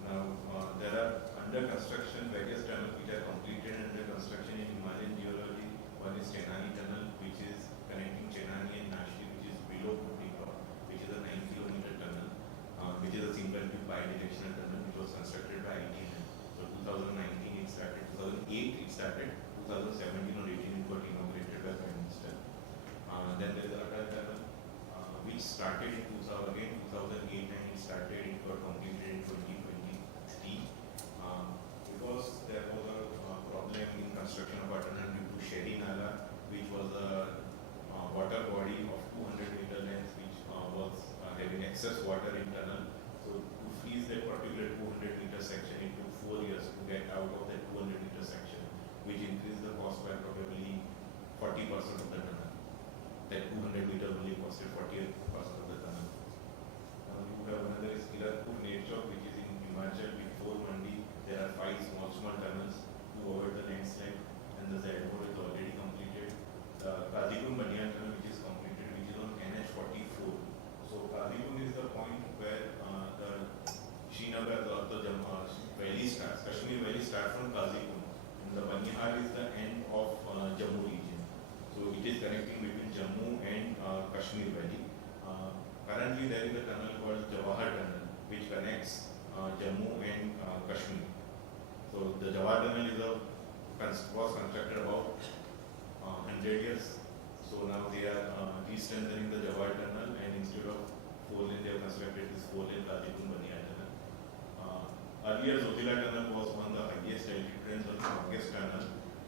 Now there are under construction various tunnels which are completed and under construction in Himalayan geology. One is Chenani Tunnel, which is connecting Chenani and Nashik, which is below Bhutika, which is a 9-kilometer tunnel, which is a single tube bi-directional tunnel which was constructed by ITN. So 2019 it started, 2008 it started, 2017 or 18 it got inaugurated by Prime Minister. Then there is another tunnel which started in 2008 and it started, it got completed in 2023. Because there was a problem in construction of a tunnel due to Sheri Nala, which was a water body of 200 meter length which was having excess water in tunnel. So to freeze that particular 200 meter section, it took 4 years to get out of that 200 meter section, which increased the cost by probably 40% of the tunnel. That 200 meter only costed 40% of the tunnel. You have another is Kilarpur Nature, which is in Himachal before Mandi. There are 5 small tunnels to avoid the landslide, and the Zedmore is already completed. The Kazikun Banyan tunnel, which is completed, which is on NH44. So Kazikun is the point where the Srinagar or the valley starts. Kashmir valley starts from Kazikun, and the Banihar is the end of Jammu region. So it is connecting between Jammu and Kashmir valley. Currently there is a tunnel called Jawahar Tunnel, which connects Jammu and Kashmir. So the Jawahar Tunnel was constructed about 100 years. So now they are re-strengthening the Jawahar Tunnel, and instead of 4-lane they have constructed this 4-lane Kazikun Banyan Tunnel. Earlier Zojila Tunnel was one of the highest altitude and the longest tunnel.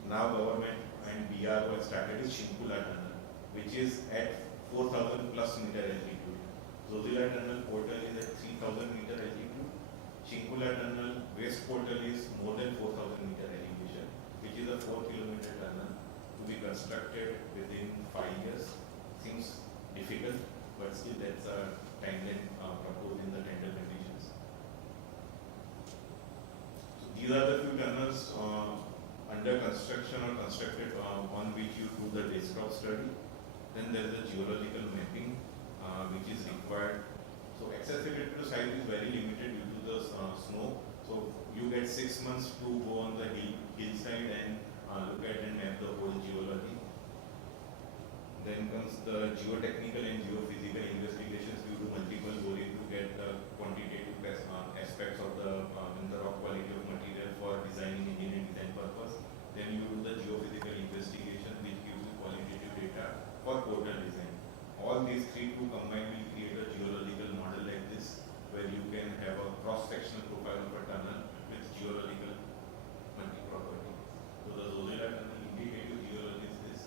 Now government and BRO have started is Shinkula Tunnel, which is at 4,000 plus meter altitude. Zojila Tunnel portal is at 3,000 meter altitude. Shinkula Tunnel west portal is more than 4,000 meter elevation, which is a 4-kilometer tunnel to be constructed within 5 years. Seems difficult, but still that's a timeline proposed in the tender conditions. So these are the few tunnels under construction or constructed on which you do the desktop study. Then there is a geological mapping which is required. So accessibility to site is very limited due to the snow. So you get 6 months to go on the hillside and look at and map the whole geology. Then comes the geotechnical and geophysical investigations. You do multiple boring to get the quantitative aspects of the rock quality of material for designing engineering design purpose. Then you do the geophysical investigation, which gives you qualitative data for portal design. All these three to combine will create a geological model like this, where you can have a cross-sectional profile of a tunnel with geological multi-property. So the Zojila Tunnel indicative geology is this.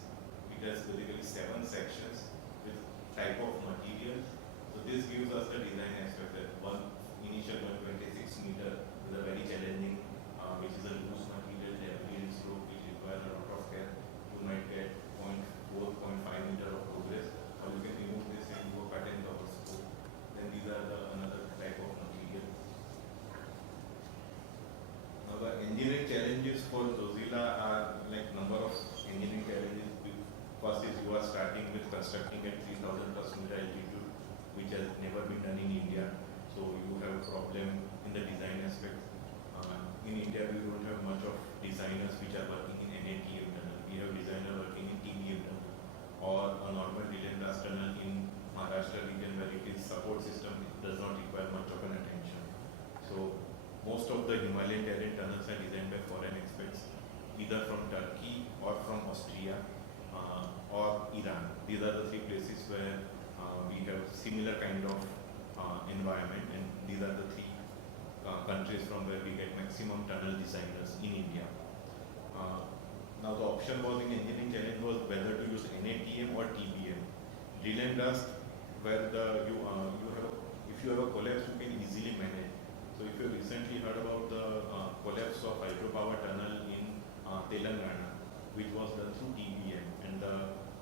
It has basically 7 sections with type of material. So this gives us the design aspect that one initial 126 meter is a very challenging, which is a loose material, heavy and slope, which requires a lot of care. You might get 0.4, 0.5 meter of progress, or you can remove this and go cut and cover scope. Then these are the another type of material. Now the engineering challenges for Zojila are like number of engineering challenges. First is you are starting with constructing at 3,000 plus meter altitude, which has never been done in India. So you have a problem in the design aspect. In India, we don't have much of designers which are working in NATM tunnel. We have designers working in TBM tunnel or a normal Dilendras tunnel in Maharashtra region where it is support system. It does not require much of an attention. So most of the Himalayan terrain tunnels are designed by foreign experts, either from Turkey or from Austria or Iran. These are the 3 places where we have similar kind of environment, and these are the 3 countries from where we get maximum tunnel designers in India. Now the option was in engineering challenge was whether to use NATM or TBM. Drill and dust, where if you have a collapse, you can easily manage. So if you recently heard about the collapse of hydropower tunnel in Telangana, which was done through TBM, and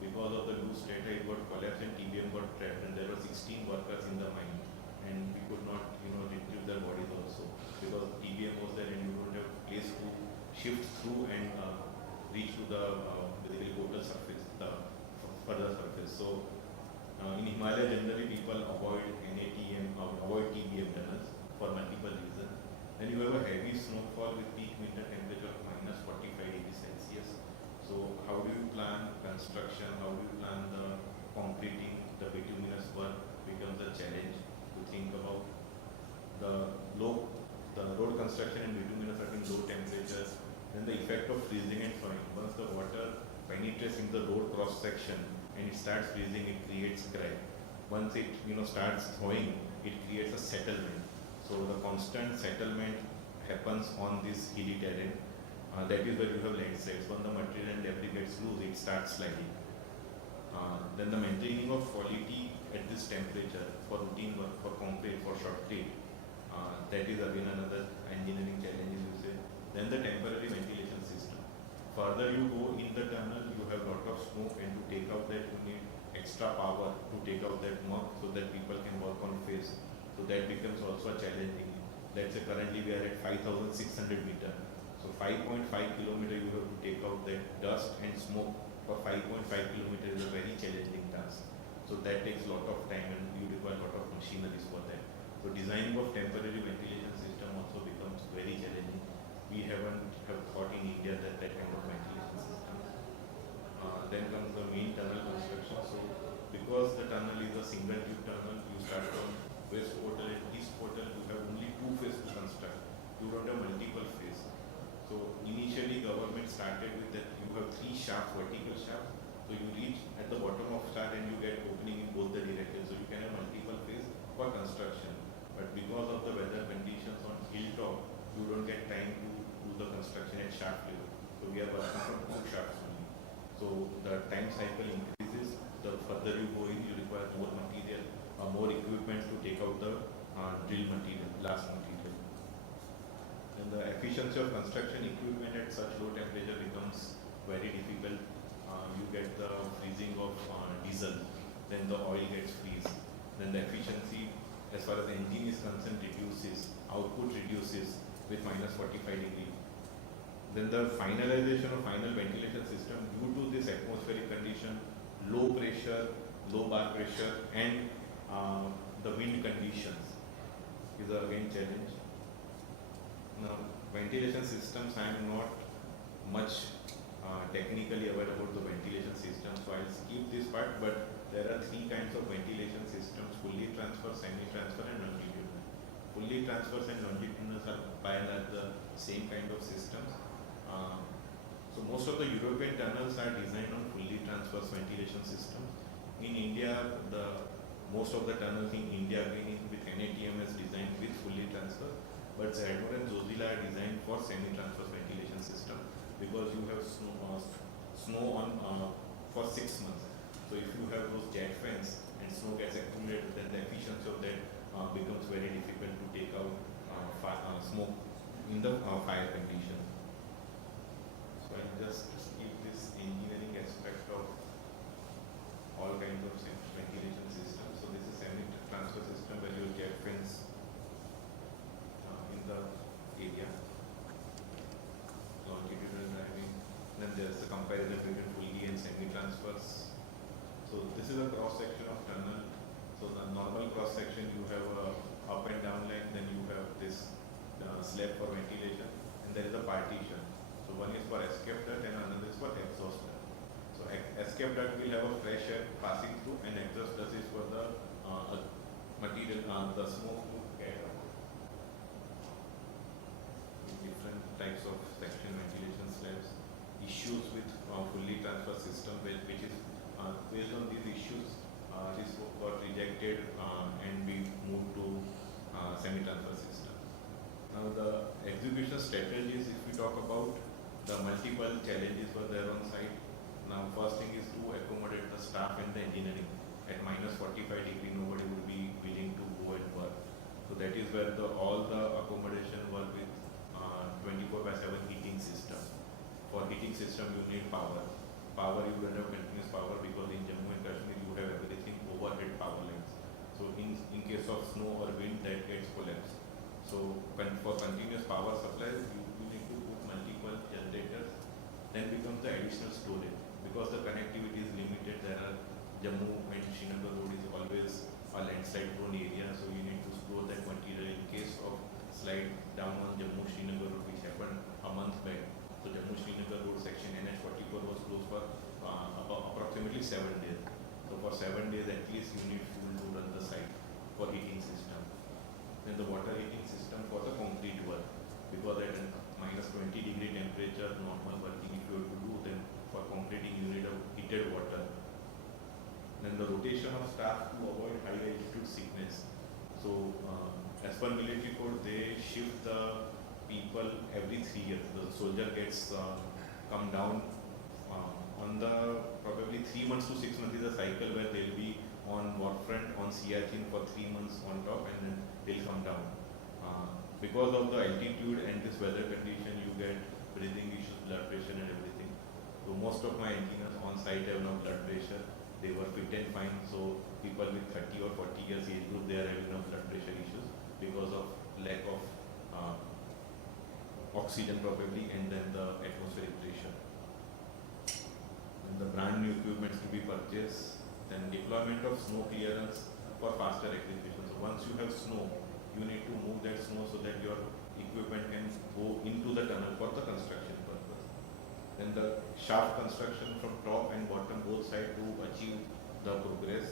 because of the loose data it got collapsed and TBM got trapped, and there were 16 workers in the mine, and we could not retrieve their bodies also because TBM was there and you don't have place to shift through and reach to the basically total surface, the further surface. So in Himalaya generally people avoid NATM, avoid TBM tunnels for multiple reasons. Then you have a heavy snowfall with peak winter temperature of minus 45 degrees Celsius. So how do you plan construction? How do you plan the concreting? The bituminous work becomes a challenge to think about. The road construction and bituminous are in low temperatures. Then the effect of freezing and thawing. Once the water penetrates in the road cross section and it starts freezing, it creates crack. Once it starts thawing, it creates a settlement. So the constant settlement happens on this hilly terrain. That is where you have landslides. When the material and debris gets loose, it starts sliding. Then the maintaining of quality at this temperature for routine work, for concrete, for shotcrete, that is again another engineering challenge, you say. Then the temporary ventilation system. Further you go in the tunnel, you have lot of smoke, and to take out that you need extra power to take out that mud so that people can work on face. So that becomes also a challenging. Let's say currently we are at 5,600 meter. So 5.5 kilometer you have to take out that dust and smoke for 5.5 kilometer is a very challenging task. So that takes a lot of time and you require a lot of machineries for that. So designing of temporary ventilation system also becomes very challenging. We haven't thought in India that kind of ventilation system. Then comes the main tunnel construction. So because the tunnel is a single tube tunnel, you start from west portal and east portal, you have only two phases to construct. You don't have multiple phases. So initially government started with that you have 3 shafts, vertical shafts. So you reach at the bottom of shaft and you get opening in both the directions. So you can have multiple phases for construction. But because of the weather conditions on hilltop, you don't get time to do the construction at shaft level. So we are working from 2 shafts only. So the time cycle increases. The further you go in, you require more material, more equipment to take out the drill material, blast material. And the efficiency of construction equipment at such low temperature becomes very difficult. You get the freezing of diesel, then the oil gets freezed. Then the efficiency as far as the engine is concerned reduces, output reduces with minus 45 degree. Then the finalization of final ventilation system due to this atmospheric condition, low pressure, low bar pressure, and the wind conditions is again challenge. Now ventilation systems, I am not much technically aware about the ventilation system, so I'll skip this part, but there are 3 kinds of ventilation systems: fully transverse, semi-transverse and longitudinal. Fully transverse and longitudinal are by and large the same kind of systems. So most of the European tunnels are designed on fully transverse ventilation systems. In India, most of the tunnels in India again with NATM is designed with fully transverse, but ZOJI and Zojila are designed for semi-transverse ventilation system because you have snow on for 6 months. So if you have those jet fans and snow gets accumulated, then the efficiency of that becomes very difficult to take out smoke in the fire condition. So I'll just skip this engineering aspect of all kinds of ventilation systems. So this is semi-transfer system where you jet fans in the area. Longitudinal driving. Then there's the comparison between fully and semi-transverse. So this is a cross section of tunnel. So the normal cross section you have a up and down line, then you have this slab for ventilation, and there is a partition. So one is for escape duct and another is for exhaust duct. So escape duct will have a fresh air passing through, and exhaust duct is for the material, the smoke to get out. Different types of section ventilation slabs. Issues with fully transverse system, which is based on these issues, this got rejected and we moved to semi-transverse system. Now the execution strategies, if we talk about, the multiple challenges were there on site. Now first thing is to accommodate the staff and the engineering. At minus 45 degree, nobody would be willing to go and work. So that is is where all the accommodation were with 24/7 heating system. For heating system, you need power. Power, you don't have continuous power because in Jammu and Kashmir, you have everything overhead power lines. So in case of snow or wind, that gets collapsed. So for continuous power supply, you need to put multiple generators. Then becomes the additional storage because the connectivity is limited. There are Jammu and Srinagar road is always a landslide prone area, so you need to store that material in case of slide down on Jammu Srinagar road, which happened a month back. So Jammu Srinagar road section NH44 was closed for approximately 7 days. So for 7 days at least you need fuel to run the site for heating system. Then the water heating system for the concrete work, because at -20 degree temperature normal working if you have to do, then for concreting you need a heated water. Then the rotation of staff to avoid high altitude sickness. So as per military code, they shift the people every 3 years. The soldier gets come down on the probably 3 months to 6 months is a cycle where they'll be on war front on Siachen for 3 months on top, and then they'll come down. Because of the altitude and this weather condition, you get breathing issues, blood pressure and everything. So most of my engineers on site have no blood pressure. They were fit and fine. So people with 30 or 40 years age group, they are having no blood pressure issues because of lack of oxygen probably, and then the atmospheric pressure. And the brand new equipment to be purchased. Then deployment of snow clearance for faster execution. So once you have snow, you need to move that snow so that your equipment can go into the tunnel for the construction purpose. Then the shaft construction from top and bottom both sides to achieve the progress.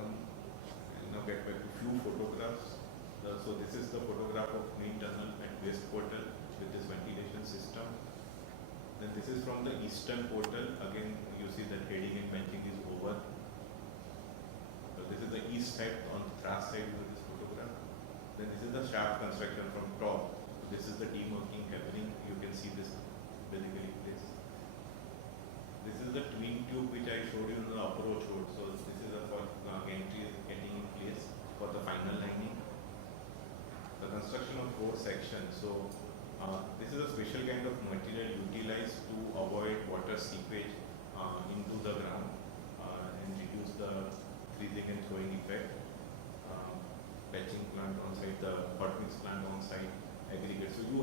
I'll now get back to few photographs. So this is the photograph of main tunnel at West Portal with this ventilation system. Then this is from the Eastern Portal. Again, you see that heading and benching is over. So this is the east side on the track side of this photograph. Then this is the shaft construction from top. This is the demarking happening. You can see this basically this. This is the twin tube which I showed you in the approach road. So this is a for entry is getting in place for the final lining. The construction of road section. So this is a special kind of material utilized to avoid water seepage into the ground and reduce the freezing and throwing effect. Batching plant on site, the hot mix plant on site, aggregate. So you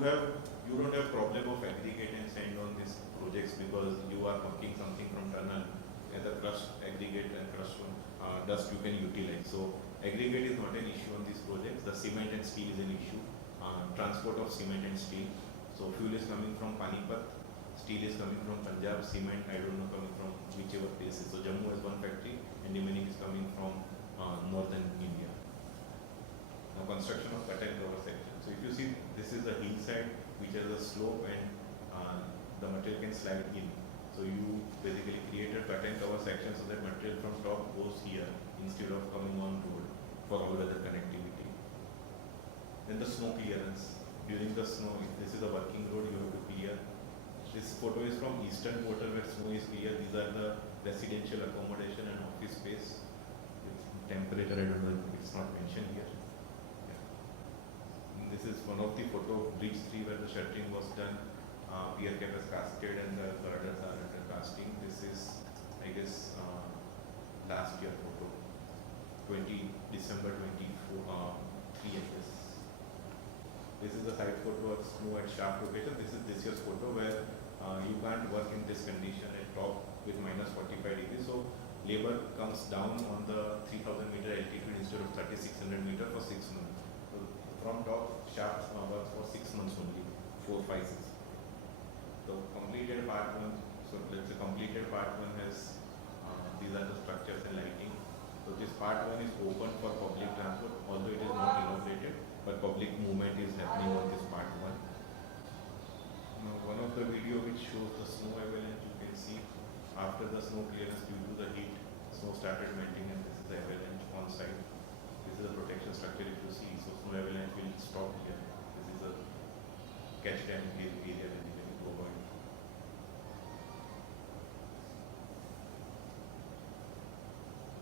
don't have problem of aggregate and sand on these projects because you are working something from tunnel as a crushed aggregate and crushed dust you can utilize. So aggregate is not an issue on these projects. The cement and steel is an issue. Transport of cement and steel. So fuel is coming from Panipat, steel is coming from Punjab, cement I don't know coming from whichever places. So Jammu has one factory and remaining is coming from northern India. Now construction of cut and cover section. So if you see, this is the hillside which has a slope and the material can slide in. So you basically create a cut and cover section so that material from top goes here instead of coming on road for all weather connectivity. Then the snow clearance. During the snow, if this is a working road, you have to clear. This photo is from Eastern Portal where snow is clear. These are the residential accommodation and office space. Temperature, I don't know, it's not mentioned here. Yeah. This is one of the photo, Bridge 3 where the shuttering was done. Pier cap is casted and the girders are under casting. This is, I guess, last year photo, December 23, I guess. This is the site photo of snow at shaft location. This is this year's photo where you can't work in this condition at top with -45 degrees. So labor comes down on the 3000 meter altitude instead of 3600 meter for 6 months. So from top shaft works for 6 months only, 4, 5, 6. So completed part 1. So let's say completed part 1 has these are the structures and lighting. So this part 1 is open for public transport, although it is not inaugurated, but public movement is happening on this part 1. Now one of the video which shows the snow avalanche, you can see after the snow clearance due to the heat, snow started melting and this is the avalanche on site. This is a protection structure if you see, so snow avalanche will stop here. This is a catch dam area that you can go avoid.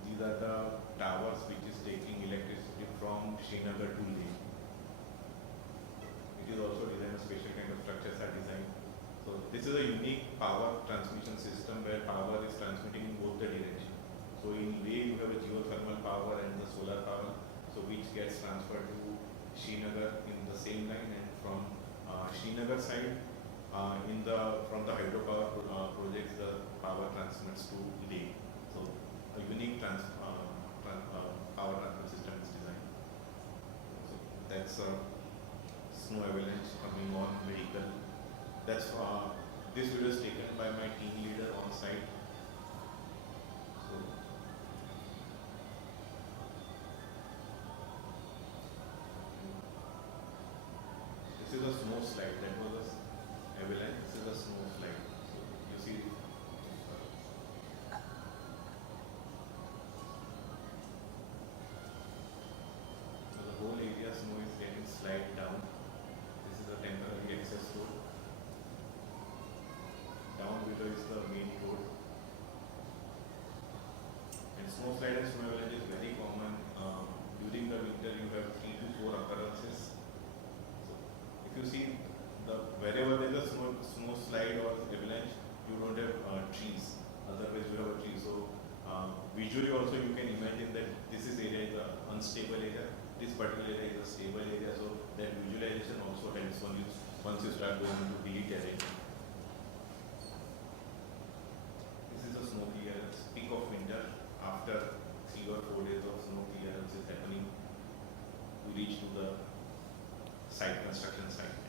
These are the towers which is taking electricity Srinagar to Leh. It is also designed, special kind of structures are designed. So this is a unique power transmission system where power is transmitting in both the directions. So in Leh you have a geothermal power and the solar power, so which gets transferred to Srinagar in the same line, and from Srinagar side from the hydropower projects the power transmits to Leh. So a unique power transfer system is designed. So that's snow avalanche coming on vehicle. That's this video is taken by my team leader on site. So this is a snow slide. That was a avalanche. This is a snow slide. So you see. So the whole area snow is getting slide down. This is a temporary access road. Down below is the main road. And snow slide and snow avalanche is very common. During the winter you have 3 to 4 occurrences. So if you see wherever there is a snow slide or avalanche, you don't have trees. Otherwise you have a tree. So visually also you can imagine that this area is an unstable area. This particular area is a stable area. So that visualization also helps once you start going into hilly terrain. This is a snow clearance, peak of winter. After 3 or 4 days of snow clearance is happening to reach to the site, construction site.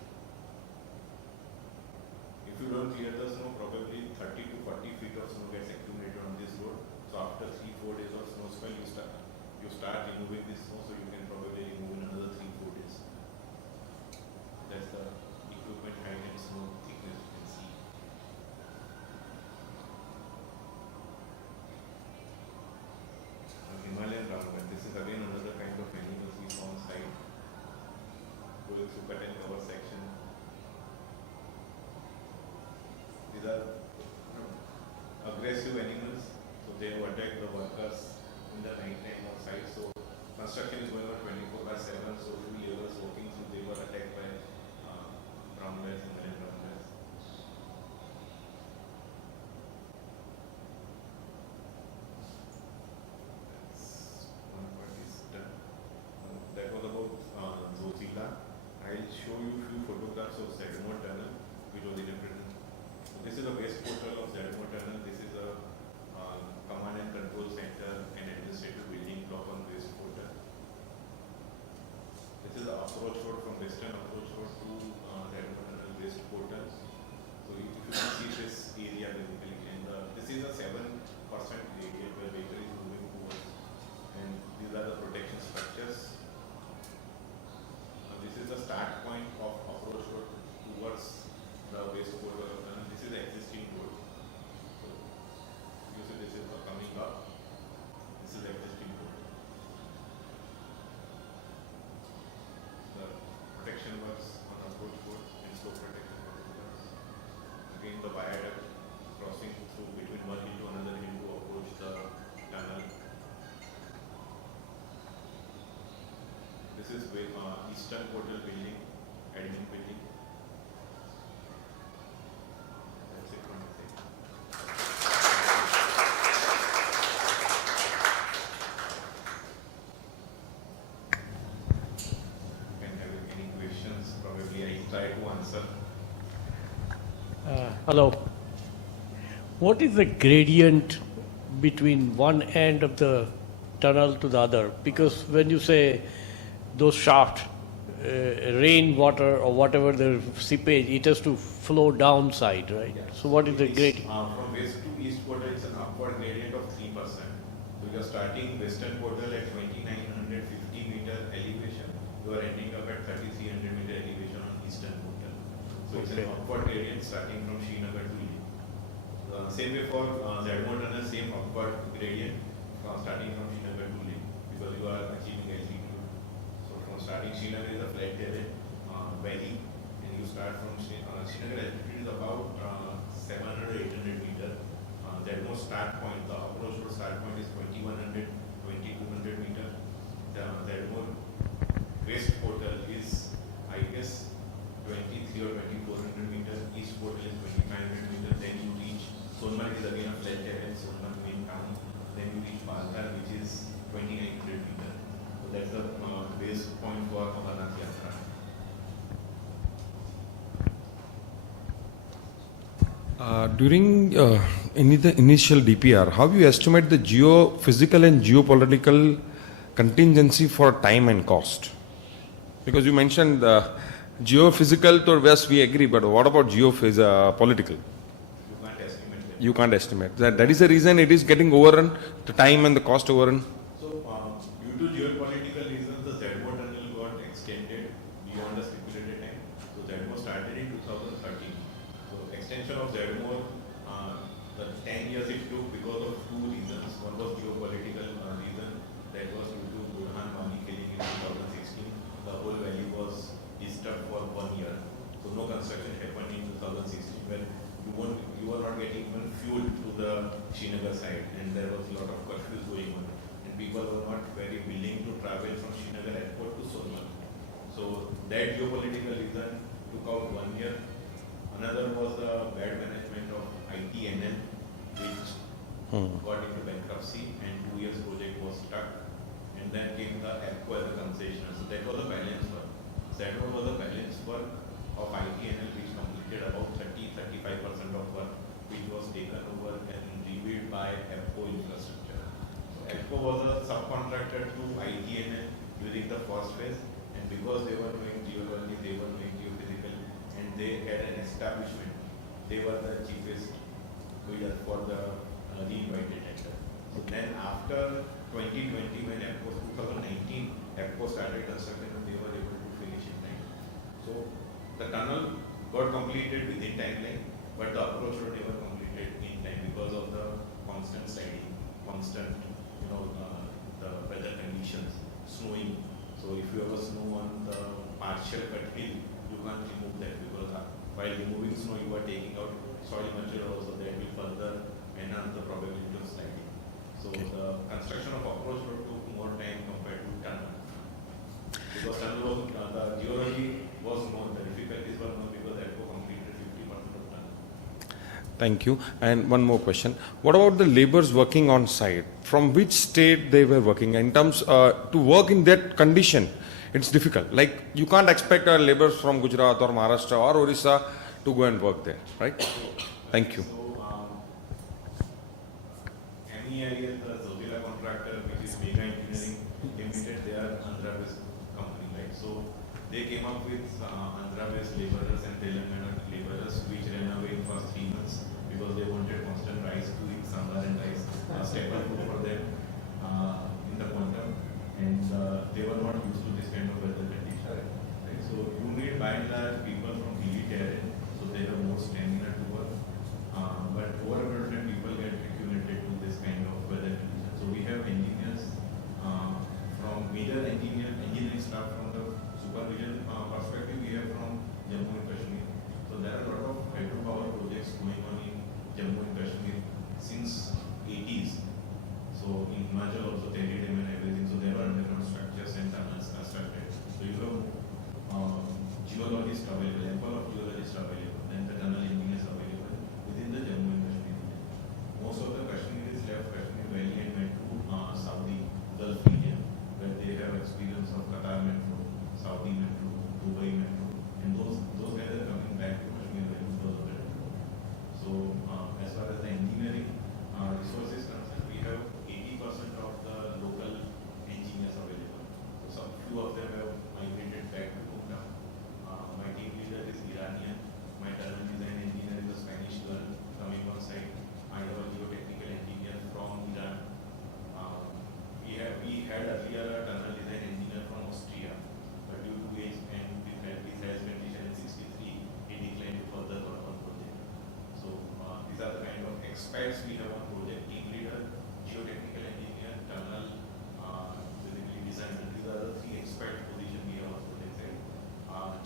If you don't clear the snow, probably 30 to 40 feet of snow gets accumulated on this road. So after 3-4 days of snow spell, you start removing this snow, so you can probably remove in another 3-4 days. That's the equipment height and snow thickness you can see. Himalayan roundback. This is again another kind of animals we saw on site. Going through cut and cover section. These are aggressive animals, so they will attack the workers in the night time on site. So construction is going on 24/7. So few laborers working through, they were attacked by brown bears, Himalayan brown bears. One part is done. That was about Zojila. I'll show you few photographs of ZOJI Tunnel, which was inaugurated. This is a waste portal of ZOJI Tunnel. This is a command and control center and administrative building block on waste portal. This is the approach road from western approach road to ZOJI Tunnel waste portal. So if you can see this area basically, and this is a 7% area where vehicle is moving towards, and these are the protection structures. This is the start point of approach road towards the waste portal. This is the existing road. So you see this is coming up. This is the existing road. The protection works on approach road and slope protection works. Again the viaduct crossing through between one hill to another hill to approach the tunnel. This is Eastern Portal building, admin building. That's it from my side. Can have any questions? Probably I try to answer. Hello. What is the gradient between one end of the tunnel to the other? Because when you say those shafts, rain water or whatever the seepage, it has to flow downside, right? Yeah. So what is the gradient? From west to east portal, it's an upward gradient of 3%. So you are starting western portal at 2950 meter elevation. You are ending up at 3300 meter elevation on eastern portal. So it's an upward gradient starting from Srinagar to Leh. Same way for ZOJI Tunnel, same upward gradient starting from Srinagar to Leh, because you are achieving altitude. So from starting Srinagar is a flat terrain valley, and you start from Srinagar altitude is about 700-800 meter. ZOJI start point, the approach road start point is 2100-2200 meter. The ZOJI During the initial DPR, how you estimate the geophysical and geopolitical contingency for time and cost? Because you mentioned the geophysical to yes, we agree, but what about geopolitical? You can't estimate. That is the reason it is getting overrun, the time and the cost overrun. So, due to geopolitical reasons, the ZO tunnel got extended beyond the stipulated time. So, ZO started in 2013. So, extension of ZO, the 10 years it took because of two reasons. One was geopolitical reason, that was due to Burhan Wani killing in 2016. The whole valley was disturbed for 1 year. So, no construction happened in 2016 when you were not getting even fuel to the Srinagar side, and there was a lot of curfews going on, and people were not very willing to travel from Srinagar airport to Sonmarg. So that geopolitical reason took out 1 year. Another was the bad management of ITNL, which got into bankruptcy, and 2 years project was stuck. And then came the APCO as a concessioner. So that was a balance work. That was a balance work of ITNL, which completed about 30-35% of work, which was taken over and rebuilt by APCO Infrastructure. So APCO was a subcontractor to ITNL during the first phase, and because they were doing geology, they were doing geophysical, and they had an establishment, they were the cheapest bidder for the re-invited tender. So then after 2020, when APCO 2019, APCO started construction, and they were able to finish in time. So the tunnel got completed within timeline, but the approach road never completed in time because of the constant sliding, constant, the weather conditions, snowing. So if you have a snow on the partial cut hill, you can't remove that because while removing snow, you are taking out soil material also that will further enhance the probability of sliding. So the construction of approach road took more time compared to tunnel. Because tunnel was, the geology was more, the difficulties were more because APCO completed 50% of tunnel. Thank you. And one more question. What about the laborers working on site? From which state they were working? In terms to work in that condition, it's difficult. Like you can't expect our laborers from Gujarat or Maharashtra or Orissa to go and work there, right? Thank you. MEIS, the Zojila contractor, which is Mega Engineering Limited, they are Andhra-based company, right? So they came up with Andhra-based laborers and Telangana laborers, which ran away in first 3 months because they wanted constant rice to eat, sambar and rice, staple food for them in the quantum, and they were not used to this kind of weather condition, right? So you need by and large people from hilly terrain, so they have more stamina to work, but overburdened people get accumulated to this kind of weather condition. So we have engineers from major engineering staff from the supervision perspective, we have from Jammu and Kashmir. So there are a lot of hydropower projects going on in Jammu and Kashmir since 80s. So in Himachal also Tehri Dam and everything. So there are underground structures and tunnels constructed. So you have geologists available, ample of geologists available, then the tunnel engineers available within the Jammu and Kashmir. Most of the Kashmiris left Kashmir Valley and went to Saudi, Gulf region, where they have experience of Qatar Metro, Saudi Metro, Dubai Metro, and those guys are coming back to Kashmir Valley because of it. So as far as the engineering resources concerned, we have 80% of the local engineers available. So some few of them have migrated back to Mumbai. My team leader is Iranian. My tunnel design engineer is a Spanish girl coming on site. I have a geotechnical engineer from Iran. We had earlier a tunnel design engineer from Austria, but due to age and with health condition in 63, he declined to further work on project. So these are the kind of experts we have on project: team leader, geotechnical engineer, tunnel, basically designer. These are the 3 expert positions we have on project side.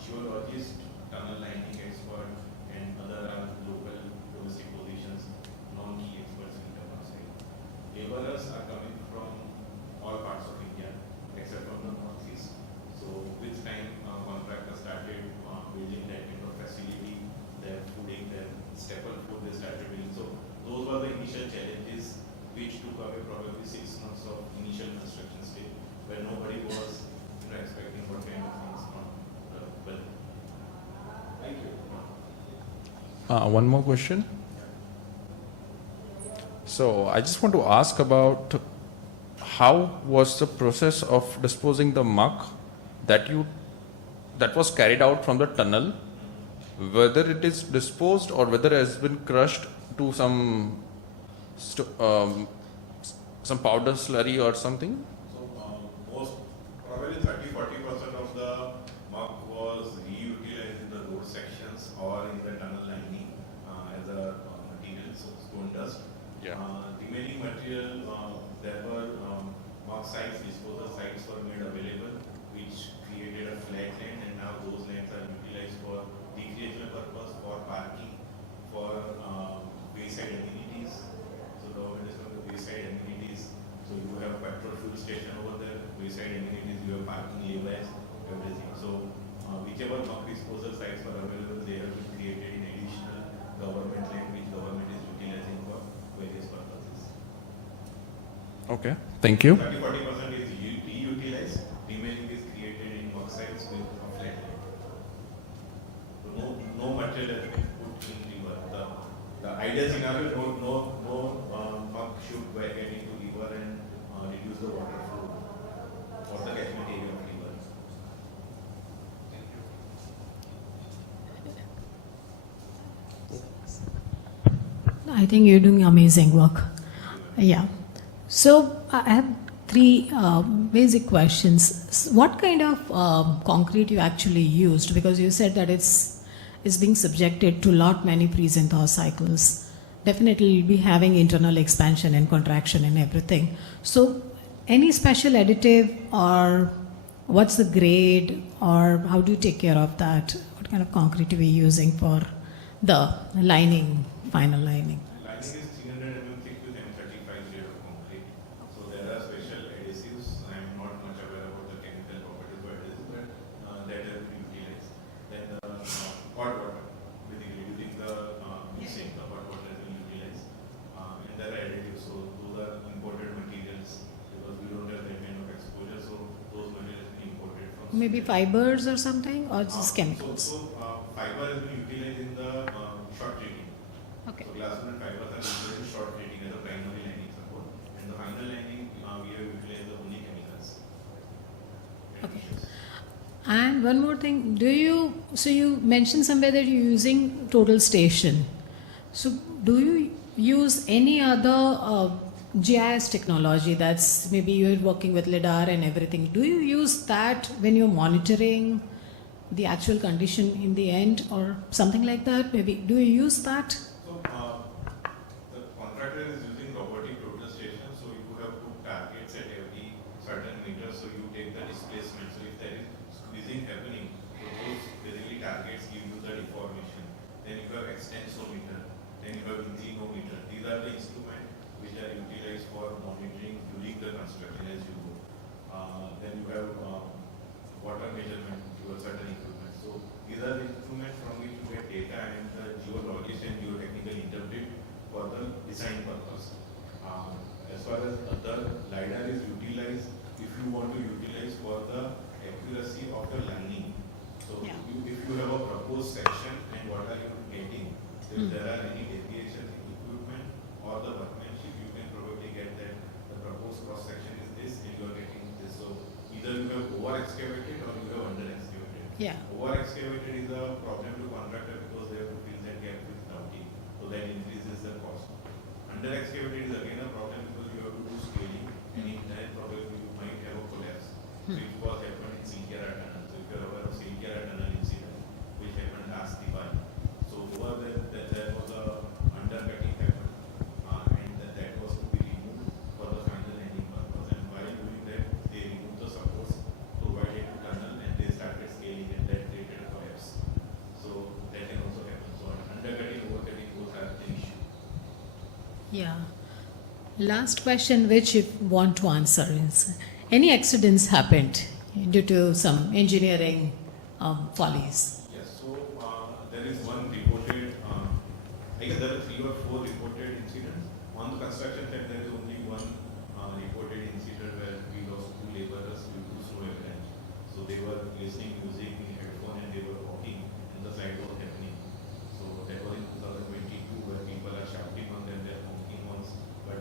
Geologist, tunnel lining expert, and other local domestic positions, non-key experts we have on site. Laborers are coming from all parts of India except from the northeast. So with time, contractors started building that kind of facility, their fooding, their staple food they started building. So those were the initial challenges which took away probably 6 months of initial construction stage, where nobody was expecting what kind of things from the weather. Thank you. One more question. So I just want to ask about how was the process of disposing the muck that was carried out from the tunnel, whether it is disposed or whether it has been crushed to some powder slurry or something? So most probably 30-40% of the muck was reutilized in the road sections or in the tunnel lining as a material, so stone dust. Yeah. Remaining material, there were muck sites, disposal sites were made available, which created a flat land, and now those lands are utilized for recreational purpose, for parking, for wayside amenities. So the government is going to wayside amenities. So you have petrol fuel station over there, wayside amenities, you have parking laybys, everything. So whichever muck disposal sites were available, they have been created in additional government land, which government is utilizing for various purposes. Okay, thank you. 30-40% is reutilized, remaining is created in work sites with a flat land. So no material has been put in river. The ideal scenario, no muck should get into river and reduce the water flow or the catchment area of river. I think you're doing amazing work. Yeah. So I have three basic questions. What kind of concrete you actually used? Because you said that it's being subjected to many freeze and thaw cycles. Definitely you'll be having internal expansion and contraction and everything. So any special additive, or what's the grade, or how do you take care of that? What kind of concrete are we using for the lining, final lining? Lining is 300 mm thick with M35 grade of concrete. So there are special adhesives. I am not much aware about the chemical properties of adhesives, but that has been utilized. Then the hot water, basically using the mixing, the hot water has been utilized. And there are additives, so those are imported materials because we don't have that kind of exposure. So those materials have been imported from. Maybe fibers or something, or just chemicals? So fiber has been utilized in the short treating. Okay. So glass-woven fibers are utilized in short treating as a primary lining support, and the final lining we have utilized the only chemicals. Okay. And one more thing, so you mentioned somewhere that you're using total station. So do you use any other GIS technology that's maybe you're working with LiDAR and everything? Do you use that when you're monitoring the actual condition in the end or something like that? Maybe do you use that? So the contractor is using robotic total station, so you have put targets at every certain meter, so you take the displacement. So if there is squeezing happening, so those basically targets give you the deformation. Then you have extensometer, then you have inclinometer. These are the instruments which are utilized for monitoring during the construction as you go. Then you have water measurement to a certain equipment. So these are the instruments from which you get data and the geologist and geotechnical interpret for the design purpose. As far as other LiDAR is utilized, if you want to utilize for the accuracy of the lining. So if you have a proposed section and what are you getting, if there are any deviations in equipment or the workmanship, you can probably get that the proposed cross section is this and you are getting this. So either you have over excavated or you have under excavated. Yeah. Over excavated is a problem to contractor because they have to fill that gap with grouting, so that increases the cost. Under excavated is again a problem because you have to do scaling, and in that problem you might have a collapse. So it was happened in Silkyara Tunnel. So if you are aware of Silkyara Tunnel incident, which happened last Diwali. So over there was a undercutting happened, and that was to be removed for the final landing purpose. And while doing that, they removed the supports provided to tunnel, and they started scaling, and that created a collapse. So that can also happen. So undercutting, overcutting, both are an issue. Yeah. Last question which you want to answer is, any accidents happened due to some engineering follies? Yes, so there is one reported, I guess there are 3 or 4 reported incidents. On the construction site, there is only one reported incident where we lost 2 laborers due to snow avalanche. So they were listening music in headphone and they were walking and the site was happening. So that was in 2022 where people are shouting on them, they are honking horns, but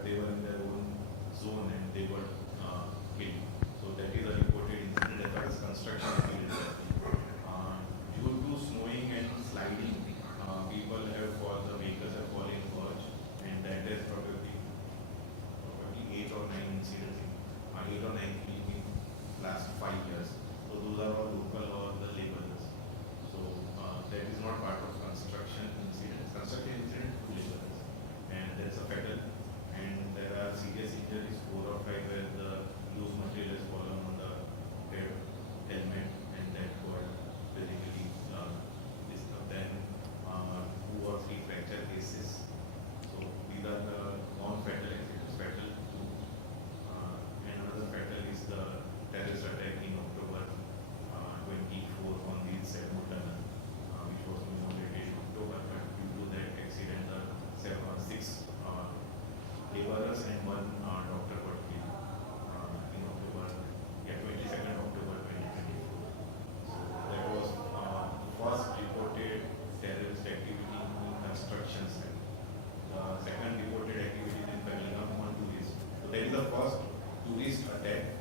the first tourist attack.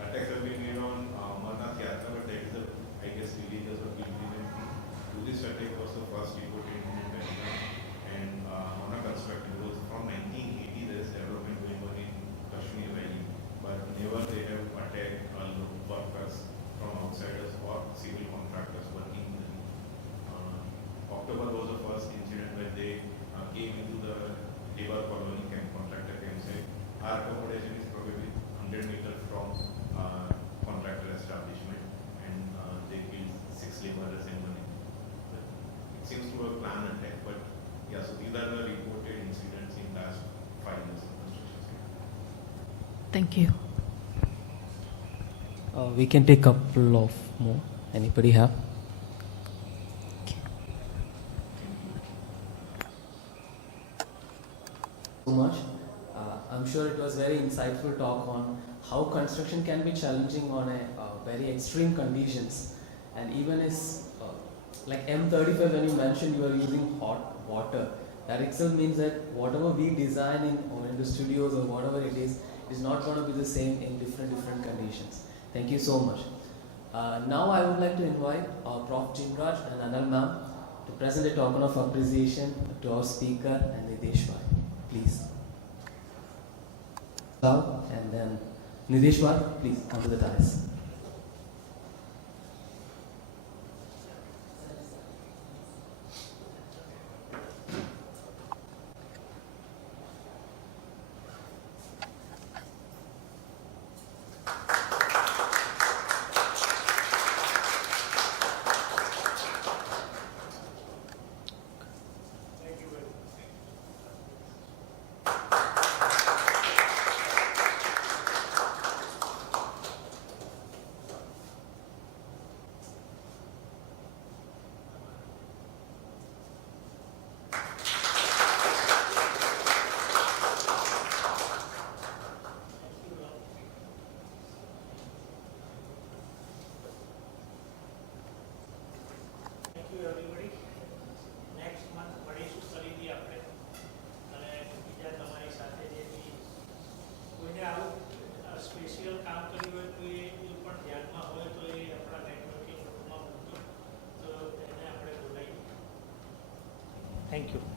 Attacks have been made on Amarnath Yatra, but that is a, I guess, religious or pilgrimage thing. Tourist attack was the first reported in India, and on a construction, it was from 1980. There is development going on in Kashmir Valley, but never they have attacked workers from outsiders or civil contractors working in the October was the first incident when they came into the labor colony camp. Contractor came say, our accommodation is probably 100 meters from contractor establishment, and they killed 6 laborers and 1 employee. It seems to have planned attack, but yeah, so these are the reported incidents in last 5 years of construction sector. Thank you. We can take a couple of more. Anybody have? So much. I'm sure it was very insightful talk on how construction can be challenging on a very extreme conditions, and even as like M35, when you mentioned you are using hot water, that itself means that whatever we design in the studios or whatever it is not going to be the same in different conditions. Thank you so much. Now I would like to invite Prof. Jimraj and Anil ma'am to present a token of appreciation to our speaker and Nideshwar. Please. And then Nideshwar, please come to the dais. Thank you.